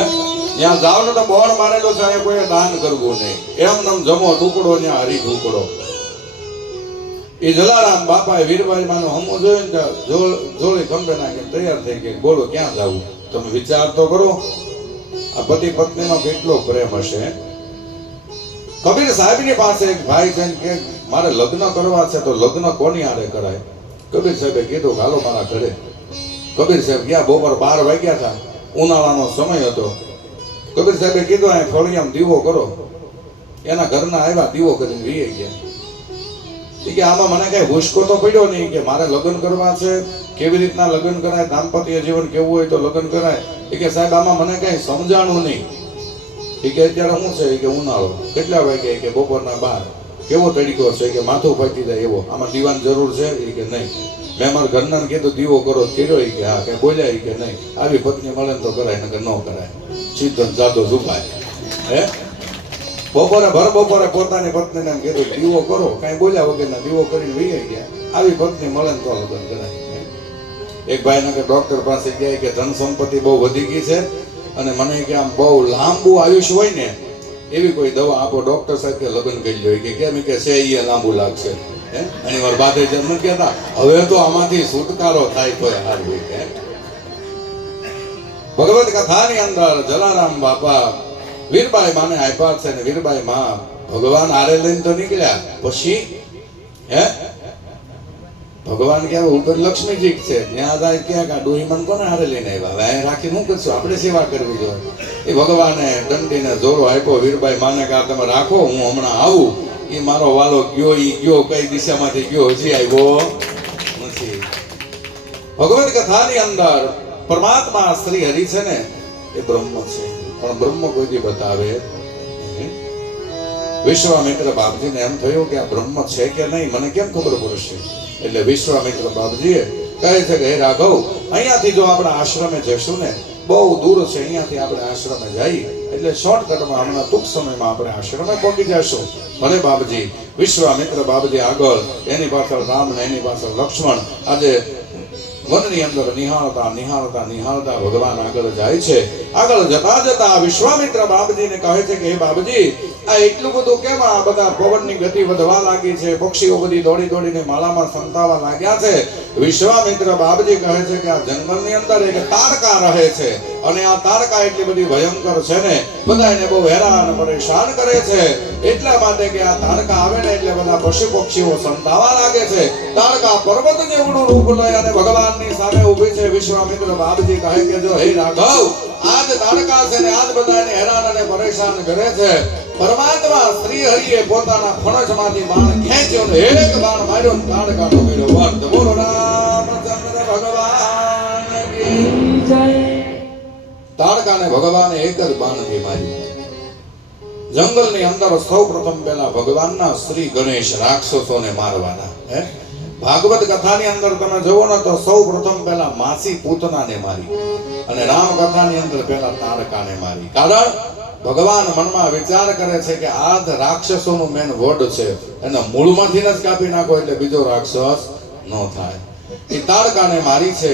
ત્યાં જાવ ને તો બોર્ડ મારેલો છે અહીંયા કોઈ દાન કરવું નહીં. એમ જમો ટુકડો ત્યાં હરી ટુકડો. એ જલારામ બાપાએ વીરબાઈ માનો હમો જોયું ને જોડી ખંભે નાખીને તૈયાર થઈ ગઈ. બોલો ક્યાં જવું? તમે વિચાર તો કરો. આ પતિ પત્નીનો કેટલો પ્રેમ હશે. કબીર સાહેબની પાસે એક ભાઈ છે કે મારે લગ્ન કરવા છે તો લગ્ન કોની હારે કરાય? કબીર સાહેબે કીધું હાલો મારા ઘરે. કબીર સાહેબ ગયા. બપોર 12 વાગ્યા હતા. ઉનાળાનો સમય હતો. કબીર સાહેબે કીધું આ ફળિયામાં દીવો કરો. એના ઘરના આવ્યા, દીવો કરીને વી ગયા. કે આમાં મને કઈ હુશકો તો પડ્યો નહીં કે મારે લગ્ન કરવા છે, કેવી રીતના લગ્ન કરાય, દાંપત્ય જીવન કેવું હોય તો લગ્ન કરાય. કે સાહેબ આમાં મને કઈ સમજાણું નહીં. કે અત્યારે શું છે કે ઉનાળો, કેટલા વાગે કે બપોરના 12, કેવો તડીકો છે કે માથું ફાટી જાય એવો, આમાં દીવાની જરૂર છે કે નહીં? મેં મારા ઘરના કીધું દીવો કરો, કર્યો કે હા, કઈ બોલ્યા કે નહીં? આવી પત્ની મળે તો કરાય, નકર ન કરાય. સીધો જાતો ઝુકાય. હે બપોરે ભર બપોરે પોતાની પત્નીને એમ કીધું દીવો કરો, કઈ બોલ્યા વગરના દીવો કરીને વી ગયા. આવી પત્ની મળે તો લગ્ન કરાય. એક ભાઈ નકર ડોક્ટર પાસે ગયા કે ધન સંપત્તિ બહુ વધી ગઈ છે અને મને કે આમ બહુ લાંબુ આયુષ્ય હોય ને એવી કોઈ દવા આપો. ડોક્ટર સાહેબ કે લગ્ન કરી લો કે કેમ કે છે એ લાંબુ લાગશે. હે અને વાર બાદે જેમ નથી કહેતા હવે તો આમાંથી છુટકારો થાય તો હારું. કે ભગવત કથાની અંદર જલારામ બાપા વીરબાઈ માને આપ્યા છે ને વીરબાઈ માં ભગવાન આરે લઈને તો નીકળ્યા. પછી હે ભગવાન કે ઉપર લક્ષ્મીજી છે ત્યાં જાય ક્યાં કા ડોહી મન કોને હારે લઈને આવ્યા? હવે અહીં રાખી શું કરશું? આપણે સેવા કરવી જોઈએ. એ ભગવાને દંડીને જોરો આપ્યો. વીરબાઈ માને કે તમે રાખો, હું હમણાં આવું. એ મારો વાલો ગયો, ઈ ગયો કઈ દિશામાંથી ગયો હજી આવ્યો નથી. ભગવત કથાની અંદર પરમાત્મા શ્રી હરિ છે ને એ બ્રહ્મ છે, પણ બ્રહ્મ કોઈ દી બતાવે. વિશ્વામિત્ર બાપજીને એમ થયું કે આ બ્રહ્મ છે કે નહીં, મને કેમ ખબર પડશે? એટલે વિશ્વામિત્ર બાપજીએ કહે છે કે હે રાઘવ, અહીંયાથી જો આપણે આશ્રમે જશું ને, બહુ દૂર છે, અહીંયાથી આપણે આશ્રમે જઈએ એટલે શોર્ટકટમાં હમણાં ટૂંક સમયમાં આપણે આશ્રમે પહોંચી જશું. ભલે બાપજી. વિશ્વામિત્ર બાપજી આગળ, એની પાછળ રામ ને એની પાછળ લક્ષ્મણ, આજે વનની અંદર નિહાળતા નિહાળતા નિહાળતા ભગવાન આગળ જાય છે. આગળ જતા જતા વિશ્વામિત્ર બાપજીને કહે છે કે હે બાપજી, આ એટલું બધું કેમ? આ બધા પવનની ગતિ વધવા લાગી છે, પક્ષીઓ બધી દોડી દોડીને માળામાં સંતાવા લાગ્યા છે. વિશ્વામિત્ર બાપજી કહે છે કે આ જંગલની અંદર એક તારકા રહે છે, અને આ તારકા એટલી બધી ભયંકર છે ને, બધા એને બહુ હેરાન પરેશાન કરે છે. એટલા માટે કે આ તારકા આવે ને એટલે બધા પશુ પક્ષીઓ સંતાવા લાગે છે. તારકા પર્વત જેવડું રૂપ લઈ અને ભગવાનની સામે ઊભી છે. વિશ્વામિત્ર બાપજી કહે કે જો હે રાઘવ, આજ તારકા છે ને આજ બધાને હેરાન અને પરેશાન કરે છે. પરમાત્મા શ્રી હરિએ પોતાના ફણસમાંથી બાણ ખેંચ્યો ને એક બાણ માર્યો ને તારકાનો કર્યો વધ. બોલો રામચંદ્ર ભગવાન કી જય. તારકાને ભગવાને એક જ બાણથી માર્યું. જંગલની અંદર સૌપ્રથમ પહેલા ભગવાનના શ્રી ગણેશ રાક્ષસોને મારવાના. ભાગવત કથાની અંદર તમે જોવો ને તો સૌપ્રથમ પહેલા માસી પૂતનાને મારી, અને રામ કથાની અંદર પહેલા તારકાને મારી. કારણ ભગવાન મનમાં વિચાર કરે છે કે આ રાક્ષસોનું મેન વડ છે, એના મૂળમાંથી જ કાપી નાખો એટલે બીજો રાક્ષસ ન થાય. એ તારકાને મારી છે.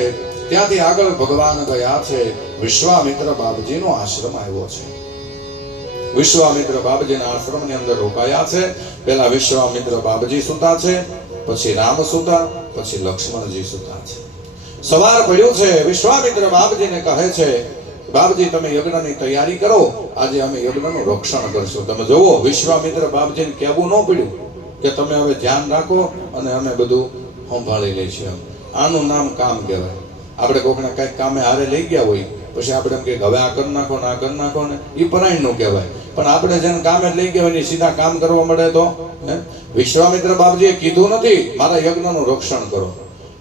ત્યાંથી આગળ ભગવાન ગયા છે. વિશ્વામિત્ર બાપજીનો આશ્રમ આવ્યો છે. વિશ્વામિત્ર બાપજીના આશ્રમની અંદર રોકાયા છે. પહેલા વિશ્વામિત્ર બાપજી સુતા છે, પછી રામ સુતા, પછી લક્ષ્મણજી સુતા છે. સવાર પડ્યું છે. વિશ્વામિત્ર બાપજીને કહે છે બાપજી તમે યજ્ઞની તૈયારી કરો, આજે અમે યજ્ઞનું રક્ષણ કરશું. તમે જોવો, વિશ્વામિત્ર બાપજીને કહેવું ન પડ્યું કે તમે હવે ધ્યાન રાખો અને અમે બધું સંભાળી લઈશું. આનું નામ કામ કહેવાય. આપણે કોકને કઈક કામે હારે લઈ ગયા હોય, પછી આપણે એમ કે હવે આ કરી નાખો ને આ કરી નાખો ને, એ પરાયણ નું કહેવાય. પણ આપણે જેને કામે લઈ ગયા હોય સીધા કામ કરવા મળે તો વિશ્વામિત્ર બાપજીએ કીધું નથી મારા યજ્ઞનું રક્ષણ કરો,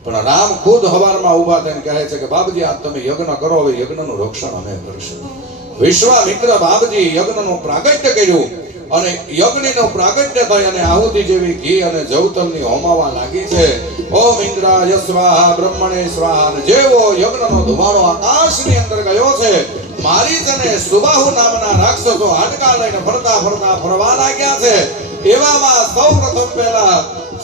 પણ રામ ખુદ હવારમાં ઊભા થઈને કહે છે કે બાપજી આજ તમે યજ્ઞ કરો, હવે યજ્ઞનું રક્ષણ અમે કરશું. વિશ્વામિત્ર બાપજી યજ્ઞનું પ્રાગટ્ય કર્યું, અને યજ્ઞનું પ્રાગટ્ય થઈ અને આહુતિ જેવી ઘી અને જવતલની હોમાવા લાગી છે. ઓમ ઇન્દ્રાય સ્વાહા બ્રહ્મણે સ્વાહા. જેવો યજ્ઞનો ધુમાડો આકાશની અંદર ગયો છે, મારીચ અને સુબાહુ નામના રાક્ષસો હાડકા લઈને ફરતા ફરતા ફરવા લાગ્યા છે. એવામાં સૌપ્રથમ પહેલા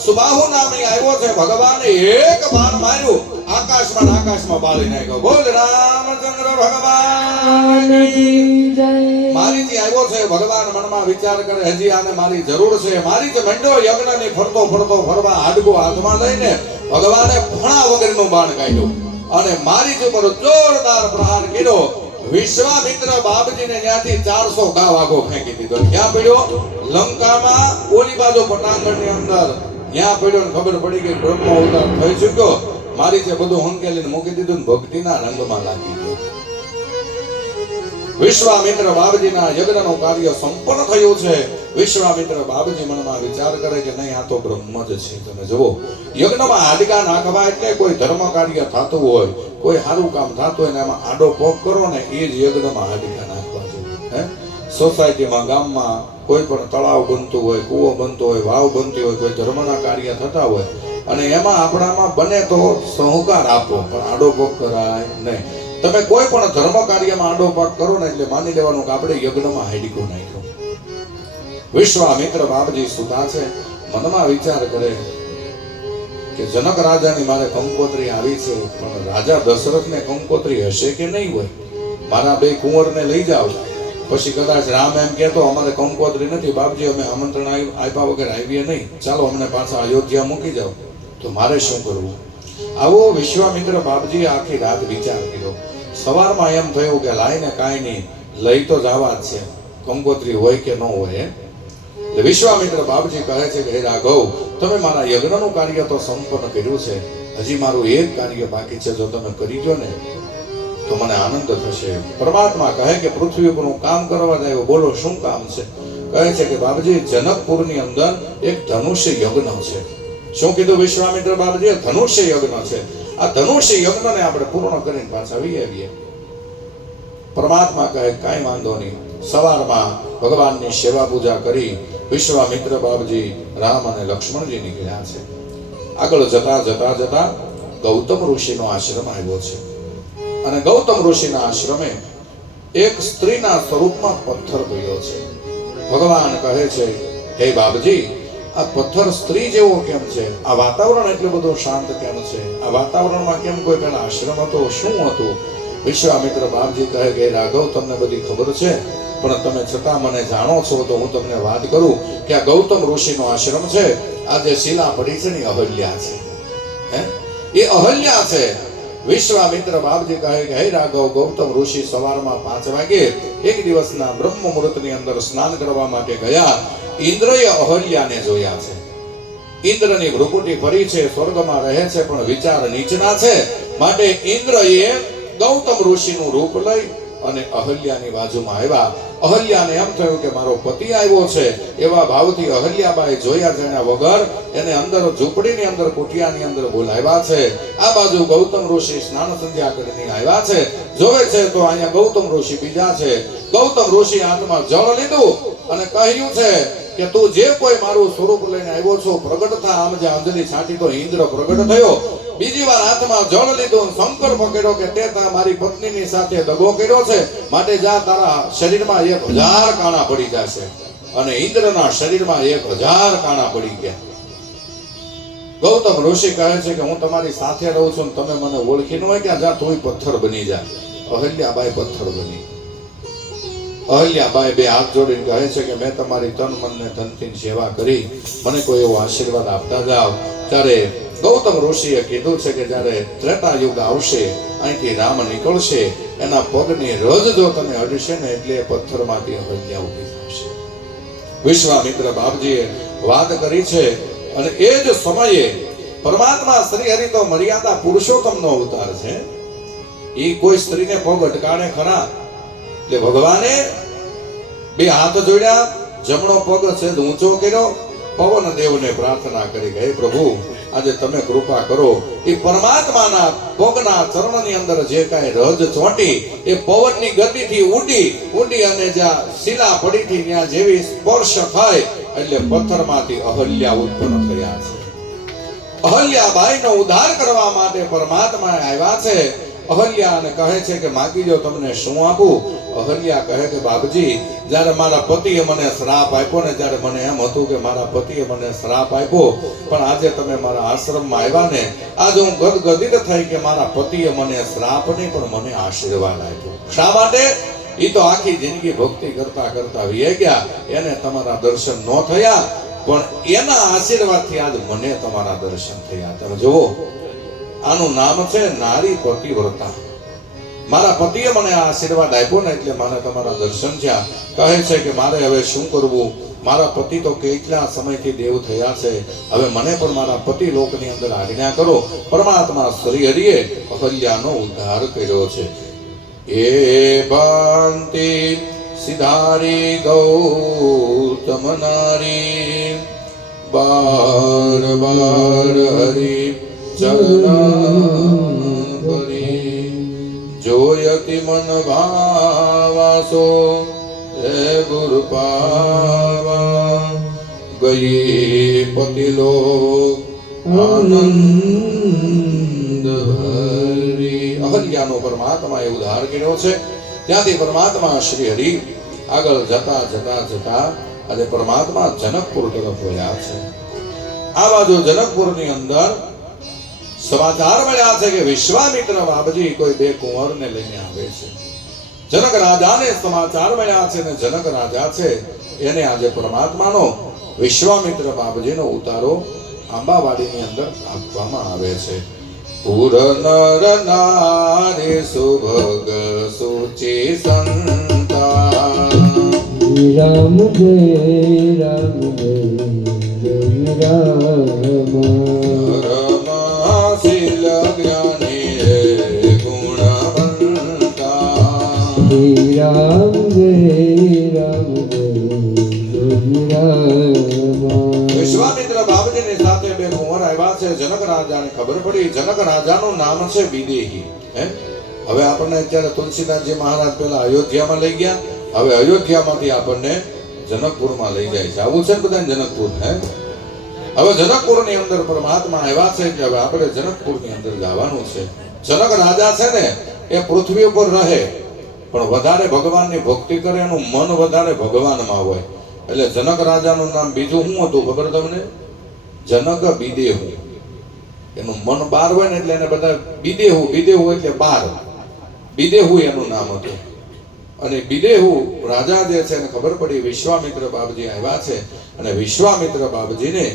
સુબાહુ નામી આવ્યો છે. ભગવાને એક બાણ માર્યું, આકાશમાં બાળી નાખ્યો. બોલ રામચંદ્ર ભગવાન કી જય. મારીથી આવ્યો છે. ભગવાન મનમાં વિચાર કરે હજી આને મારી જરૂર છે. મારીથી મંડ્યો યજ્ઞની ફરતો ફરતો ફરવા, હાડકો હાથમાં લઈને ભગવાને ફણા વગરનું બાણ કાઢ્યું અને મારી ઉપર જોરદાર પ્રહાર કર્યો. વિશ્વામિત્ર બાપજીને ત્યાંથી 400 ઘા વાઘો ફેંકી દીધો. ક્યાં પડ્યો? લંકામાં ઓલી બાજુ પટાંગણની અંદર ત્યાં પડ્યો ને ખબર પડી કે બ્રહ્મ અવતાર થઈ ચૂક્યો. મારી છે બધું હંકેલીને મૂકી દીધું ને ભક્તિના રંગમાં લાગી ગયો. વિશ્વામિત્ર બાપજીના યજ્ઞનું કાર્ય સંપન્ન થયું છે. વિશ્વામિત્ર બાપજી મનમાં વિચાર કરે કે નહીં આ તો બ્રહ્મ જ છે. તમે જુઓ, યજ્ઞમાં હાડકા નાખવા એટલે કોઈ ધર્મ કાર્ય થતું હોય, કોઈ સારું કામ થતું હોય ને એમાં આડો પોક કરો ને એ જ યજ્ઞમાં હાડકા નાખવા જોઈએ. સોસાયટીમાં, ગામમાં કોઈ પણ તળાવ બનતું હોય, કૂવો બનતો હોય, વાવ બનતી હોય, કોઈ ધર્મના કાર્ય થતા હોય અને એમાં આપણામાં બને તો સહકાર આપો, પણ આડો પોક કરાય નહીં. તમે કોઈ પણ ધર્મ કાર્યમાં આડો પાક કરો ને એટલે માની લેવાનું કે આપણે યજ્ઞમાં હાડકું નાખ્યું. વિશ્વામિત્ર બાપજી સુતા છે. મનમાં વિચાર કરે કે જનક રાજાની મારે કંકોત્રી આવી છે, પણ રાજા દશરથને કંકોત્રી હશે કે નહીં હોય. મારા બે કુંવરને લઈ જાઓ, પછી કદાચ રામ એમ કહેતો અમારે કંકોત્રી નથી બાપજી, અમે આમંત્રણ આપ્યા વગર આવીએ નહીં, ચાલો અમને પાછા અયોધ્યા મૂકી જાઓ. તો મારે શું કરવું? આવો વિશ્વામિત્ર બાપજીએ આખી રાત વિચાર કર્યો. સવારમાં એમ થયું કે લાઈને કાંઈ નહીં, લઈ તો જવા જ છે, કંકોત્રી હોય કે ન હોય. એટલે વિશ્વામિત્ર બાપજી કહે છે કે હે રાઘવ, તમે મારા યજ્ઞનું કાર્ય તો સંપન્ન કર્યું છે, હજી મારું એક કાર્ય બાકી છે, જો તમે કરી દો ને તો મને આનંદ થશે. પરમાત્મા કહે કે પૃથ્વી ઉપરનું કામ કરવા જાય. બોલો શું કામ છે? કહે છે કે બાપજી જનકપુરની અંદર એક ધનુષ્ય યજ્ઞ છે. શું કીધું વિશ્વામિત્ર બાપજી? ધનુષ્ય યજ્ઞ છે. આ ધનુષ્ય યજ્ઞને આપણે પૂર્ણ કરીને પાછા આવીએ. પરમાત્મા કહે કાંઈ વાંધો નહીં, સવારમાં ભગવાનની સેવા પૂજા કરી વિશ્વામિત્ર બાપજી રામ અને લક્ષ્મણજી નીકળ્યા છે. આગળ જતા જતા જતા ગૌતમ ઋષિનો આશ્રમ આવ્યો છે અને ગૌતમ ઋષિના આશ્રમે એક સ્ત્રીના સ્વરૂપમાં પથ્થર પડ્યો છે. ભગવાન કહે છે, હે બાપજી, આ પથ્થર સ્ત્રી જેવો કેમ છે? આ વાતાવરણ એટલું બધું શાંત કેમ છે? આ વાતાવરણમાં કેમ કોઈ પેલા આશ્રમ હતો? શું હતું? વિશ્વામિત્ર બાપજી કહે કે રાઘવ, તમને બધી ખબર છે, પણ તમે છતાં મને જાણો છો તો હું તમને વાત કરું કે આ ગૌતમ ઋષિનો આશ્રમ છે. આ જે શિલા પડી છે ને અહલ્યા છે. એ અહલ્યા છે. વિશ્વામિત્ર બાપજી કહે કે હે રાઘવ, ગૌતમ ઋષિ સવારમાં 5 વાગે એક દિવસના બ્રહ્મ મુહૂર્તની અંદર સ્નાન કરવા માટે ગયા. ઇન્દ્રએ અહલ્યાને જોયા છે. ઇન્દ્રની ભ્રુકુટી ફરી છે, સ્વર્ગમાં રહે છે, પણ વિચાર નીચના છે. માટે ઇન્દ્રએ ગૌતમ ઋષિનું રૂપ લઈ અને અહલ્યાની બાજુમાં આવ્યા. અહલ્યાને એમ થયું કે મારો પતિ આવ્યો છે. એવા ભાવથી અહલ્યાબાઈ જોયા જાણ્યા વગર એને અંદર ઝૂંપડીની અંદર કુટિયાની અંદર બોલાવ્યા છે. આ બાજુ ગૌતમ ઋષિ સ્નાન સંધ્યા કરીને આવ્યા છે. જોવે છે તો અહીંયા ગૌતમ ઋષિ બીજા છે. ગૌતમ ઋષિ હાથમાં જળ લીધું અને કહ્યું છે કે તું જે કોઈ મારું સ્વરૂપ લઈને આવ્યો છો પ્રગટ થા. આમ જે અંજલિ છાંટી તો ઇન્દ્ર પ્રગટ થયો. બીજી વાર હાથમાં જળ લીધું, સંકલ્પ કર્યો કે તે મારી પત્નીની સાથે દગો કર્યો છે, માટે જા તારા શરીરમાં 1000 કાણા પડી જશે. અને ઇન્દ્રના શરીરમાં 1000 કાણા પડી ગયા. ગૌતમ ઋષિ કહે છે કે હું તમારી સાથે રહું છું, તમે મને ઓળખી ન હોય કે જા તું પથ્થર બની જા. અહલ્યાબાઈ પથ્થર બની. અહલ્યાબાઈ બે હાથ જોડીને કહે છે કે મેં તમારી તન મનને ધનથી સેવા કરી, મને કોઈ એવો આશીર્વાદ આપતા જાવ. ત્યારે ગૌતમ ઋષિએ કીધું છે કે જ્યારે ત્રેતા યુગ આવશે, અહીંથી રામ નીકળશે, એના પગની રજ જો તમે અડશે ને એટલે પથ્થરમાંથી અહલ્યા ઉભી થશે. વિશ્વામિત્ર બાપજીએ વાત કરી છે અને એ જ સમયે પરમાત્મા શ્રી હરિ તો મર્યાદા પુરુષોત્તમનો અવતાર છે. એ કોઈ સ્ત્રીને પગ અટકાડે ખરા? એટલે ભગવાને બે હાથ જોડ્યા, જમણો પગ છે ઊંચો કર્યો, પવન દેવને પ્રાર્થના કરી કે હે પ્રભુ, આજે તમે કૃપા કરો. એ પરમાત્માના પગના ચરણની અંદર જે કાંઈ રજ ચોંટી એ પવનની ગતિથી ઉડી અને જ્યાં શિલા પડી હતી ત્યાં જેવી સ્પર્શ થાય એટલે પથ્થરમાંથી અહલ્યા ઉત્પન્ન થયા છે. અહલ્યાબાઈનો ઉદ્ધાર કરવા માટે પરમાત્મા આવ્યા છે. અહલ્યાને કહે છે કે માગી જો, તમને શું આપું? અહલ્યા કહે કે બાપજી, જ્યારે મારા પતિએ મને શ્રાપ આપ્યો ને ત્યારે મને એમ હતું કે મારા પતિએ મને શ્રાપ આપ્યો, પણ આજે તમે મારા આશ્રમમાં આવ્યા ને, આજે હું ગદગદિત થઈ કે મારા પતિએ મને શ્રાપ નહીં પણ મને આશીર્વાદ આપ્યો. શા માટે? એ તો આખી જિંદગી ભક્તિ કરતા કરતા વી ગયા, એને તમારા દર્શન ન થયા, પણ એના આશીર્વાદથી આજ મને તમારા દર્શન થયા. તમે જુઓ, આનું નામ છે નારી પતિવ્રતા. મારા પતિએ મને આ આશીર્વાદ આપ્યો ને એટલે મને તમારા દર્શન થયા. કહે છે કે મારે હવે શું કરવું? મારા પતિ તો કેટલા સમયથી દેવ થયા છે, હવે મને પણ મારા પતિ લોકની અંદર આજ્ઞા કરો. પરમાત્મા શ્રી હરિએ અહલ્યાનો ઉદ્ધાર કર્યો છે. એ ભાંતિ સિધારી ગૌતમ નારી, બાર બાર હરી ચરણ ભરી, જોયતિ મન ભાવાસો હે ગુરુ પાવા, ગઈ પતિલોક આનંદ ભરી. અહલ્યાનો પરમાત્માએ ઉદ્ધાર કર્યો છે. ત્યાંથી પરમાત્મા શ્રી હરિ આગળ જતા જતા જતા અને પરમાત્મા જનકપુર તરફ વળ્યા છે. આ બાજુ જનકપુરની અંદર સમાચાર મળ્યા છે કે વિશ્વામિત્ર બાપજી કોઈ બે કુંવરને લઈને આવે છે. જનક રાજાને સમાચાર મળ્યા છે અને જનક રાજા છે એને આજે પરમાત્માનો વિશ્વામિત્ર બાપજીનો ઉતારો આંબાવાડીની અંદર આપવામાં આવે છે. પુર નર નારી સુભગ સુચિ સંતા, રામ જય રામ જય રામ, રમાશીલ જ્ઞાની ગુણવંતા, રામ જય રામ જય રામ. વિશ્વામિત્ર બાપજીની સાથે બે કુંવર આવ્યા છે. જનક રાજાને ખબર પડી. જનક રાજાનું નામ છે વિદેહી. હવે આપણને અત્યારે તુલસીદાસજી મહારાજ પેલા અયોધ્યામાં લઈ ગયા હવે અયોધ્યામાંથી આપણને જનકપુરમાં લઈ જાય છે. આવું છે ને બધાને જનકપુર? હે, હવે જનકપુરની અંદર પરમાત્મા આવ્યા છે કે હવે આપણે જનકપુરની અંદર જવાનું છે. જનક રાજા છે ને એ પૃથ્વી ઉપર રહે પણ વધારે ભગવાનની ભક્તિ કરે, એનું મન વધારે ભગવાનમાં હોય. એટલે જનક રાજાનું નામ બીજું શું હતું ખબર તમને? જનક બિદેહુ. એનું મન બાર હોય ને એટલે એને બધા બિદેહુ, બિદેહુ એટલે બાર, બિદેહુ એનું નામ હતું. અને બિદેહુ રાજા જે છે એને ખબર પડી વિશ્વામિત્ર બાપજી આવ્યા છે અને વિશ્વામિત્ર બાપજીને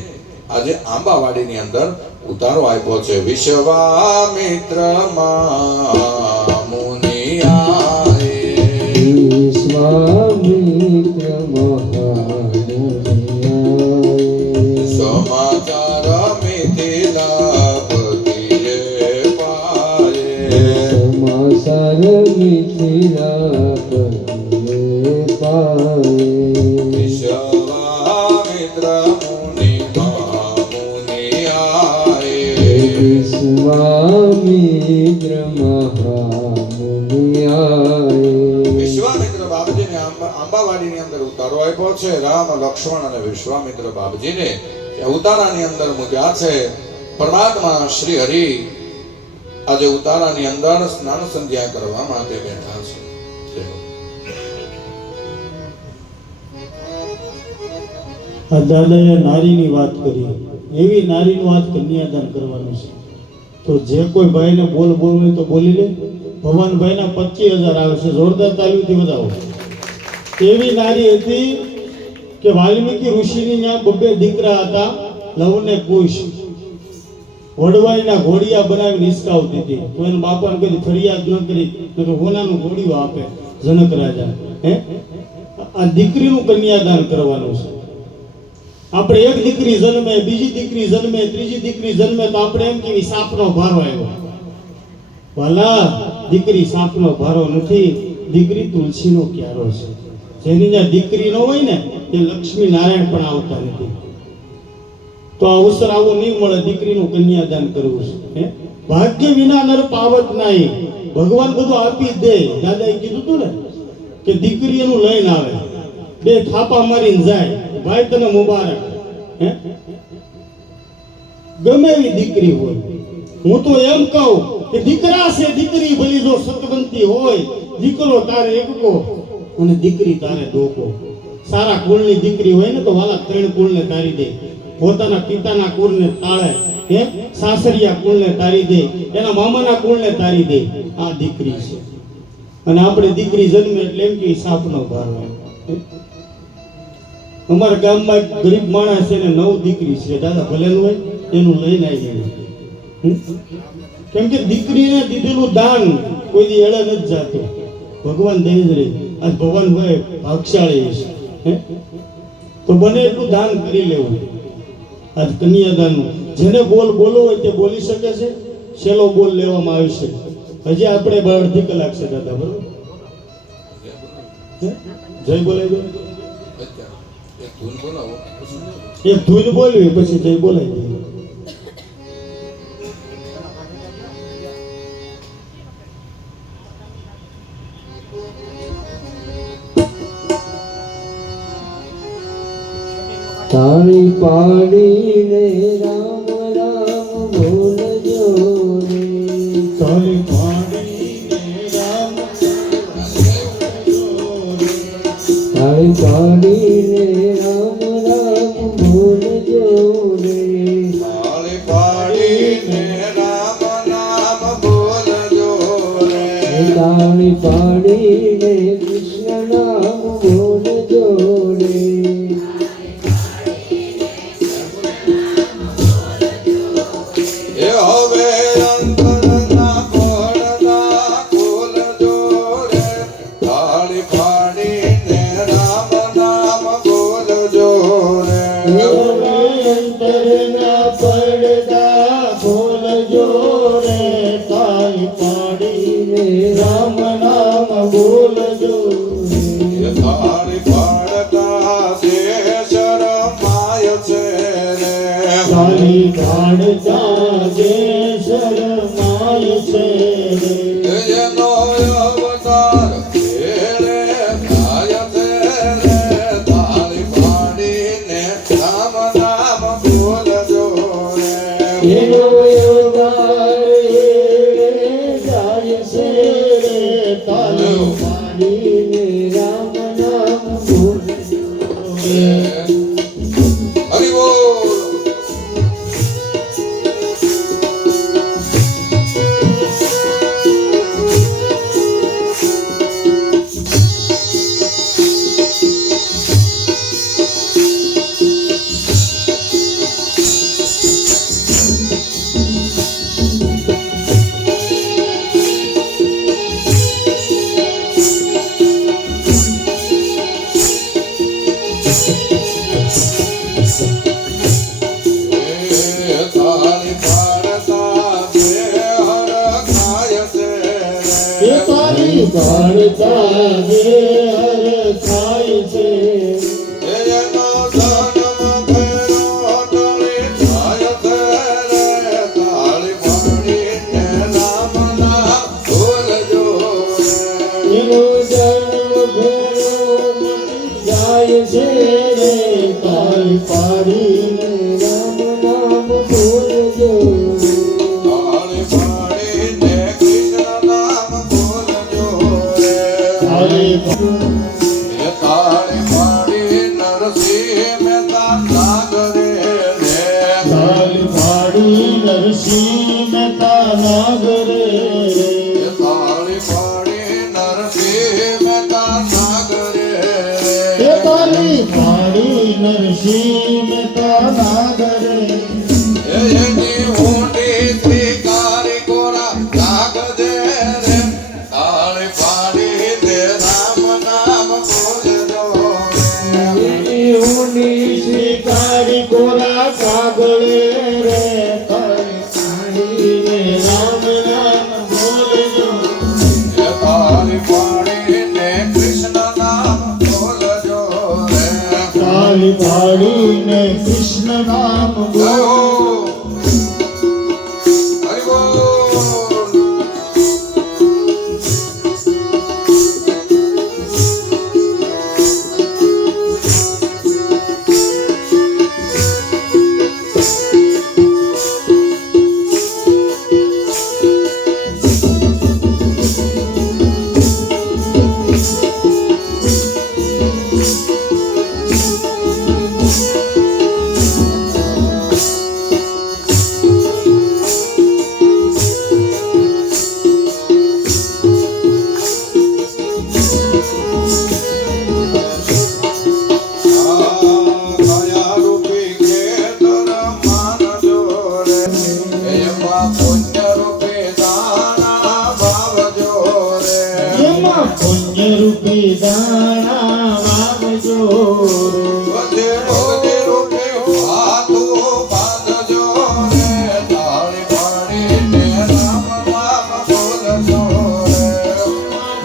આજે આંબાવાડીની અંદર ઉતારો આપ્યો છે. વિશ્વામિત્ર મુનિ આએ, વિશ્વામિત્ર મહામુનિ સમાચાર મિથિલાપતિએ પાયે, સમાચાર મિથિલાપતિએ પાયે. વિશ્વામિત્ર મુનિ મહામુનિ આયે, વિશ્વામિત્ર મહામુનિ આયે. વિશ્વામિત્ર બાપજીને આંબાવાડીની અંદર ઉતારો આપ્યો છે. રામ, લક્ષ્મણ અને વિશ્વામિત્ર બાપજીને ત્યાં ઉતારાની અંદર મૂક્યા છે. પરમાત્મા શ્રી હરિ આજે ઉતારાની અંદર સ્નાન સંધ્યા કરવા માટે બેઠા છે. આ દાદાએ નારીની વાત કરી, એવી નારીનું આજ કન્યાદાન કરવાનું છે. તો જે કોઈ ભાઈને બોલવું હોય તો બોલી લે. ભવાનભાઈના 25,000 આવે છે, જોરદાર તાલીમથી વધાવો. એવી નારી હતી કે વાલ્મીકી ઋષિની ત્યાં 2 દીકરા હતા, લવ ને કુશ. વડવાઈના ઘોડિયા બનાવી નિસકાવતી હતી. તો એના બાપાને કદી ફરિયાદ ન કરી તો હોનાનું ઘોડિયું આપે જનક રાજા. હે, આ દીકરીનું કન્યાદાન કરવાનું છે. આપણે એક દીકરી જન્મે, બીજી દીકરી જન્મે, ત્રીજી દીકરી જન્મે તો આપણે એમ કે સાપનો ભારો આવ્યો. ભલા દીકરી સાપનો ભારો નથી, દીકરી તુલસીનો ક્યારો છે. જેની ત્યાં દીકરી ન હોય ને એ લક્ષ્મી નારાયણ પણ આવતા નથી. તો આ અવસર આવો નહીં મળે, દીકરીનું કન્યાદાન કરવું છે. ભાગ્ય વિના નર પાવત નહીં. ભગવાન બધું આપી દે. દાદાએ કીધું હતું ને કે દીકરી એનું લઈને આવે, 2 થાપા મારીને જાય, ભાઈ તને મુબારક. હે, ગમે એવી દીકરી હોય, હું તો એમ કહું કે દીકરા છે દીકરી ભલી જો સતવંતી હોય, દીકરો તારે એકકો અને દીકરી તારે દોકો. સારા કુળની દીકરી હોય ને તો વાલા 3 કુળને તારી દે. પોતાના પિતાના કુળને તાળે, હે, સાસરિયા કુળને તારી દે, એના મામાના કુળને તારી દે. આ દીકરી છે. અને આપણે દીકરી જન્મે એટલે એમ કે સાપનો ભાર હોય. અમારા ગામમાં એક ગરીબ માણસ છે ને 9 દીકરી છે. દાદા ભલેનું હોય એનું લઈને આવી. કેમ કે દીકરીને દીધેલું દાન કોઈ દી એળે નથી જાતું. ભગવાન દઈ જ રહી. આજ ભગવાન ભાઈ ભાગશાળી છે. હે, તો બને એટલું દાન કરી લેવું. આજ કન્યાદાનનું જેને બોલવો હોય તે બોલી શકે છે. છેલ્લો બોલ લેવામાં આવશે. હજી આપણે 2.5 કલાક છે દાદા, બરોબર? જય બોલાઈ દો. એક ધૂન બોલાવો. એક ધૂન બોલવી પછી જય બોલાઈ દે. તાળી પાડીને રામ રામ બોલજો રે. તાળી પાડીને રામ તાળી પાડીને રામ રામ બોલજો રે. તાળી પાડીને રામ નામ બોલજો રે. તાળી પાડીને કૃષ્ણ નામ બોલજો રે. એ હવે અંતરના પડદા ખોલજો રે. તાળી પાડીને રામ નામ બોલજો રે. અંતરના પડદા ખોલજો રે. તાળી પાડીને રામ નામ બોલજો રે. એ તાળી પાડતા સે શરમાય છે રે. તાળી પાડતા જે શરમાય છે રે. એનો અવતાર રે થાય હરિ બોલ. તારી પાડતા જે હર ખાય છે એ તારી પાડતા જે હર થાય છે એનો જન્મ ભેરો ટળી થાય છે રે. તાળી પાડીને નામ ના ભૂલજો રે. એનો જન્મ ભેરો જાય છે રે તારી પાડીને રામ નામ બોલજો તાળી પાડીને કૃષ્ણ નામ ભૂલજો રે. તારી એ તાળી પાડી નરસિંહ મહેતા નાગરે રે. તારી પાડી નરસિંહ મહેતા નાગરે એ તાળી પાડી નરસિંહ મહેતા નાગરે એ તારી પાડી નરસિંહ મહેતા નાગરે એની ઊંડી શ્રીકારી કોરા જાગજે રે. તાળી પાડી દે રામ નામ બોલજો રે. ઊંડી શ્રીકારી કોરા કાગળે રે તારી પાડીને રામ નામ બોલજો એ તાળી પાડીને કૃષ્ણ નામ બોલજો રે. તારી પાડીને કૃષ્ણ નામ બોલજો હરિ બોલ. કયા રૂપી ખેતર માનજો રે. એમાં પુણ્ય રૂપી દાણા વાવજો રે. એમાં પુણ્ય રૂપી દાણા વાવજો રે બધે રૂપી ભાતું બાંધજો રે. તાળી પાડીને રામ નામ બોલજો રે.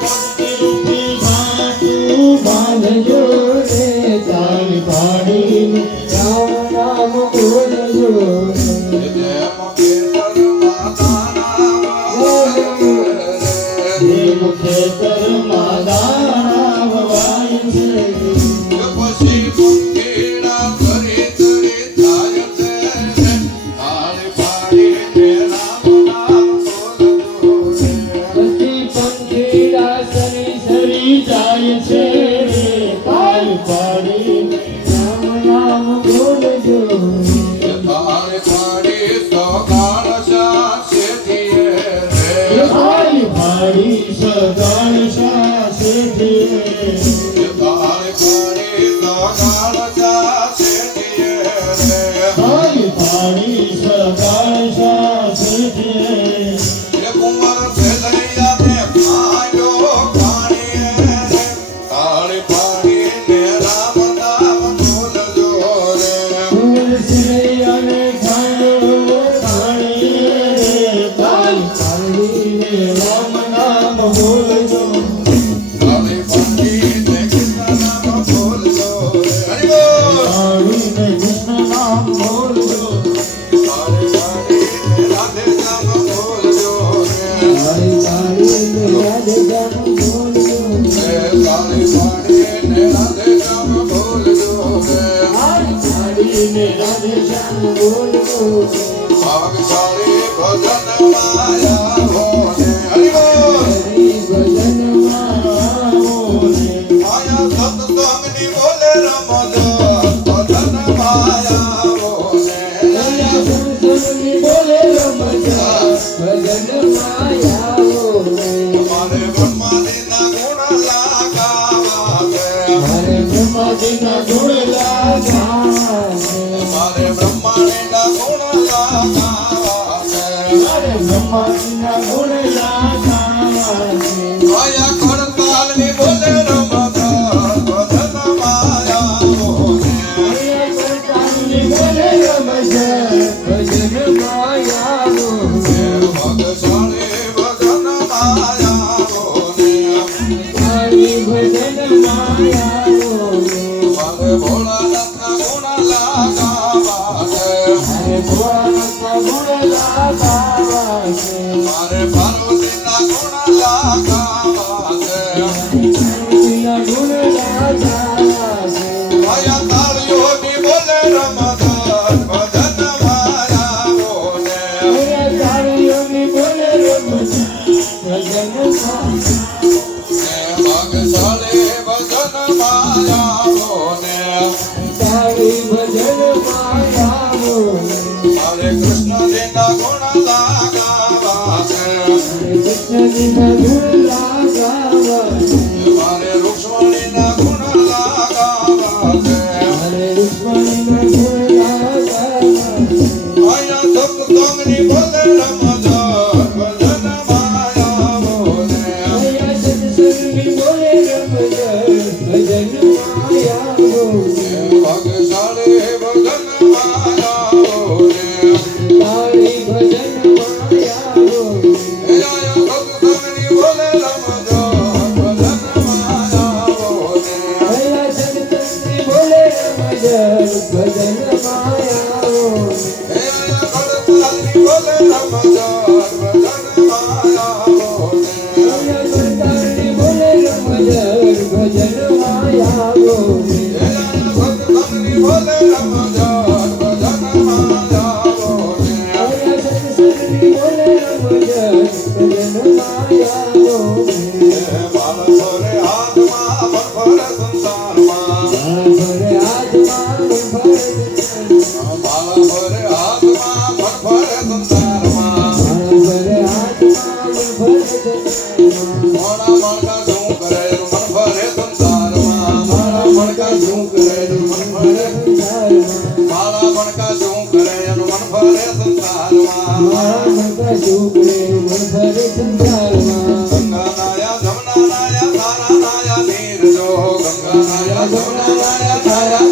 ભક્તિ રૂપી ભાતું બાંધજો રે તાળી પાડીને રામ નામ બોલજો જેમ ખેતરમાં દાણા વાવજો રે. દેવ ખેતરમાં દાણા વવાય છે પછી પંખીડા કરી તરી થાય છે રે. તાળી પાડીને રામ નામ બોલજો રે. પછી પંખીડા સરી સરી જાય છે રે તાળી પાડીને રામ નામ બોલજો એ તાળી પાડી સકાળ શેઠીએ રે. તાળી પાડી સગાળ શેઠીએ એ તાળી પાડી સકાળ શેઠીએ રે. તાળી પાડી સગાળ શેઠીએ એ કુંવર ભેલૈયાને ખાયો ખાણીએ રે. તાળી પાડીને રામ નામ બોલજો રે. તુલસી અને ખાંડો ખાણીએ રે તાળી પાડીને રામ નામ બોલજો તાળી પાડીને કૃષ્ણ નામ બોલજો રે. હરિ બોલ. પાડીને કૃષ્ણ નામ બોલજો તાળી પાડીને રાધે નામ બોલજો રે. તાળી પાડીને રાધે નામ બોલજો તાળી પાડીને રાધે નામ બોલજો રે. પાડીને રાધે શ્યામ બોલજો ભાગશાળી ભજન માયા હોને. હરિ બોલ. હરી ભજનમાં આવો રે માયા સત્સંગની બોલે રમજો. રમતના ગુણ ગાવા છે. આયા ખડતાલની બોલે રમદાસ ભજન માયા કરતાલની બોલે રમશે ભજન માયાવો છે. ભગશાળી ભજન માયા તારી ભજન માયાવો છે. મારે ભોળાનાથના ગુણ લાગાવા છે. હરે ભોળાનાથના ગુણ ગાવા છે. મારે પાર્વતીના ગુણ લાગાવા છે. પાર્વતીના ગુણ ગાવા છે. આયા તાળીઓની બોલે રમદાસ ભજન માયા બોલે તાળીઓની બોલે રમશે ભજન ભાગશાળી ભજન માયા બોલે તારી ભજન માયાવો મારે કૃષ્ણજીના ગુણ લાગાવા છે. કૃષ્ણજીના ગુણ લાગાવા છે. મારે રૂક્ષ્મણીના ગુણ લાગાવા છે. હરે રૂક્ષ્મણીના ગુણ લાગાવા છે. આયા સત્સંગની બોલે રમદાસ ભજન માયા બોલે હૈયા સત્સંગની બોલે રમશે ભજન માયાવો છે. ભાગશાળી ભજન માયા બોલે તારી ભજન માયાવો છે. આયા સત્સંગની બોલે રમદાસ ભજન માયા બોલે હૈયા સત્સંગની બોલે રમશે ભજન માયાવો છે. આયા ખડતાલની બોલે રમદાસ ભજન માયા બોલે કરતાલની બોલે રમશે ભજન માયાવો છે. સત્સંગની બોલે રમદાસ ભજન માયા બોલે સત્સંગની બોલે રમશે ભજન માયાવો છે. માણસો રે હાથમાં મનભર સંસારમાં ભરે હાથમાં ભરે માણસો રે હાથમાં મનભર સંસારમાં ભરે હાથમાં ભરે મોણા મણકા શું કરે મન ભરે સંસારમાં મારા મણકા શું કરે મન ભરે મારા મણકા શું કરે મન ભરે સંસારમાં ગંગા નાયા જમના નાયા તારા નાયા નીર જો ગંગા નાયા જમના નાયા તારા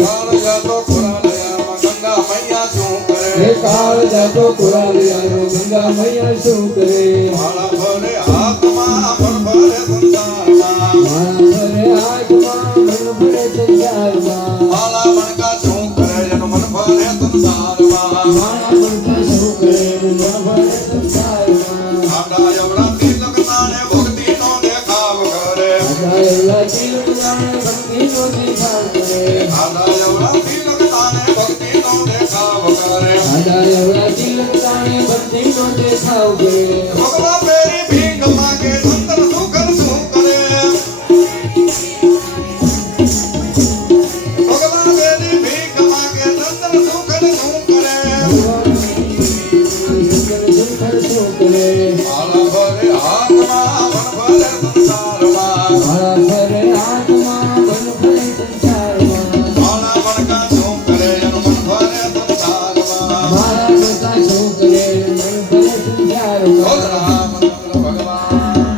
કાળ જાતો ખુરાલયામાં ગંગા મૈયા શું કરે કાળ જાતો કુરાલિયાનો ગંગા મૈયા શું કરે મારા ભરે હાથમાં મન ભરે સંસારમાં મારા ભરે હાથમાં મન ભરે સંસારમાં માલા મણકા શું કરે મન ભરે સંસારમાં મારા મનકા શું કરે મન ભરે સંસારમાં આડા એવડા તિલક નાને ભક્તિનો દેખાવ કરે આડા તિલક નાને ભક્તિનો દેખાવ કરે આડા એવડા તિલક નાને ભક્તિનો દેખાવ કરે આડા એવડા તિલક નાને ભક્તિનો દેખાવ કરે ભગવા પેરી ભીંગ માંગે અંદર સુકર શું કરે ભગવા પેરી ભીંગ માંગે અંદર સુકર શું કરે મારા ભરે હાથમાં મન ભરે સંસારમાં મારા મણકા શું કરે મન ભરે સંસારમાં બોલ રામચંદ્ર ભગવાન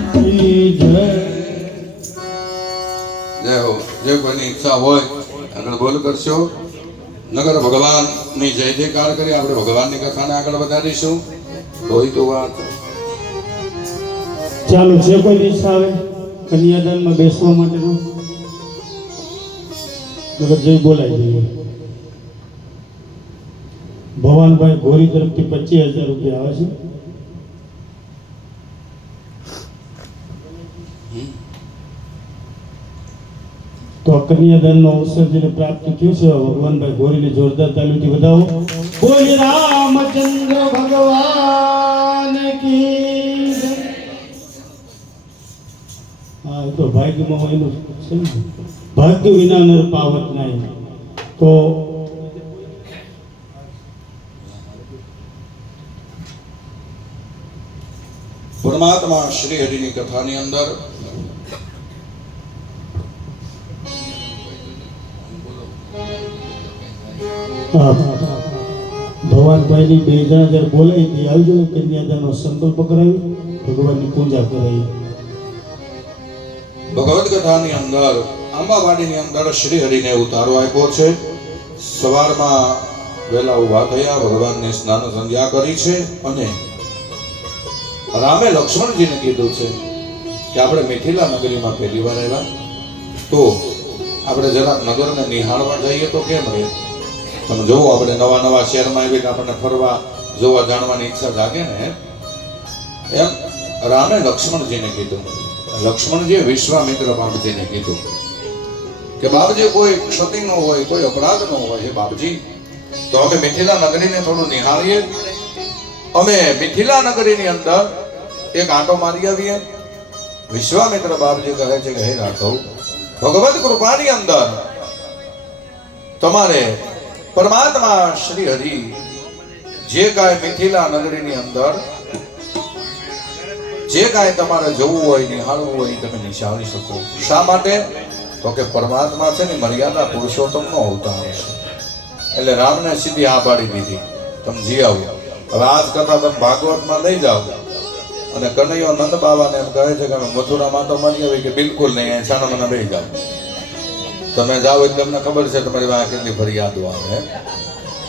જય હો જે કોઈની ઈચ્છા હોય આગળ બોલ કરશો નગર ભગવાનની જય જયકાર કરી આપણે ભગવાનની કથાને આગળ વધારીશું હોય તો વાત ચાલો જે કોઈ ઈચ્છા આવે કન્યાદાનમાં બેસવા માટેનું નગર જય બોલાઈ જઈએ. ભવાનભાઈ ગોરી તરફથી 25,000 રૂપિયા આવે છે. તો આ કન્યાદાનનો અવસર જેને પ્રાપ્ત થયો છે ભગવાનભાઈ ગોરીને જોરદાર તાલીમથી વધાવો. બોલી રામચંદ્ર ભગવાન કી જય. હા એ તો ભાગ્યમાં હોય એનું છે ને. ભાગ્ય વિના નર પાવત નહીં. તો પરમાત્મા શ્રી હરિની કથાની અંદર ભવાન ભવાનભાઈની બે જણા જ્યારે બોલાવી હતી આવજો કન્યાદાનનો સંકલ્પ કરાવી ભગવાનની પૂજા કરાવી. ભગવદ કથાની અંદર આંબાવાડીની અંદર શ્રી હરિને ઉતારો આપ્યો છે. સવારમાં વહેલા ઊભા થયા, ભગવાનની સ્નાન સંધ્યા કરી છે અને રામે લક્ષ્મણજીને કીધું છે કે આપણે મિથિલા નગરીમાં પહેલી વાર આવ્યા તો આપણે જરાક નગરને નિહાળવા જઈએ તો કેમ રહે? તમે જોવો, આપણે નવા નવા શહેરમાં આવીને આપણને ફરવા જોવા જાણવાની ઈચ્છા જાગે ને, એમ રામે લક્ષ્મણજીને કીધું. લક્ષ્મણજીએ વિશ્વામિત્ર બાપજીને કીધું કે બાપજી કોઈ ક્ષતિ ન હોય, કોઈ અપરાધ ન હોય, હે બાપજી તો અમે મિથિલા નગરીને થોડું નિહાળીએ. અમે મિથિલા નગરીની અંદર એક આંટો મારી આવીએ. વિશ્વામિત્ર બાપજી કહે છે કે હે રાઘવ, ભગવદ કૃપાની અંદર તમારે પરમાત્મા શ્રી હરિ જે કાંઈ મિથિલા નગરીની અંદર જે કાંઈ તમારે જોવું હોય, નિહાળવું હોય, તમે નિહાળી શકો. શા માટે? તો કે પરમાત્મા છે ને મર્યાદા પુરુષોત્તમનો અવતાર છે. એટલે રામને સીધી આ પાડી દીધી, તમે જી આવો. હવે આજ કરતા તમે ભાગવતમાં લઈ જાઓ અને કનૈયો નંદ બાબાને એમ કહે છે કે અમે મથુરામાં તો મળી આવી કે બિલકુલ નહીં, અહીં છાના મને બેસી જાઓ. તમે જાઓ એટલે અમને ખબર છે તમારી પાસે કેટલી ફરિયાદો આવે.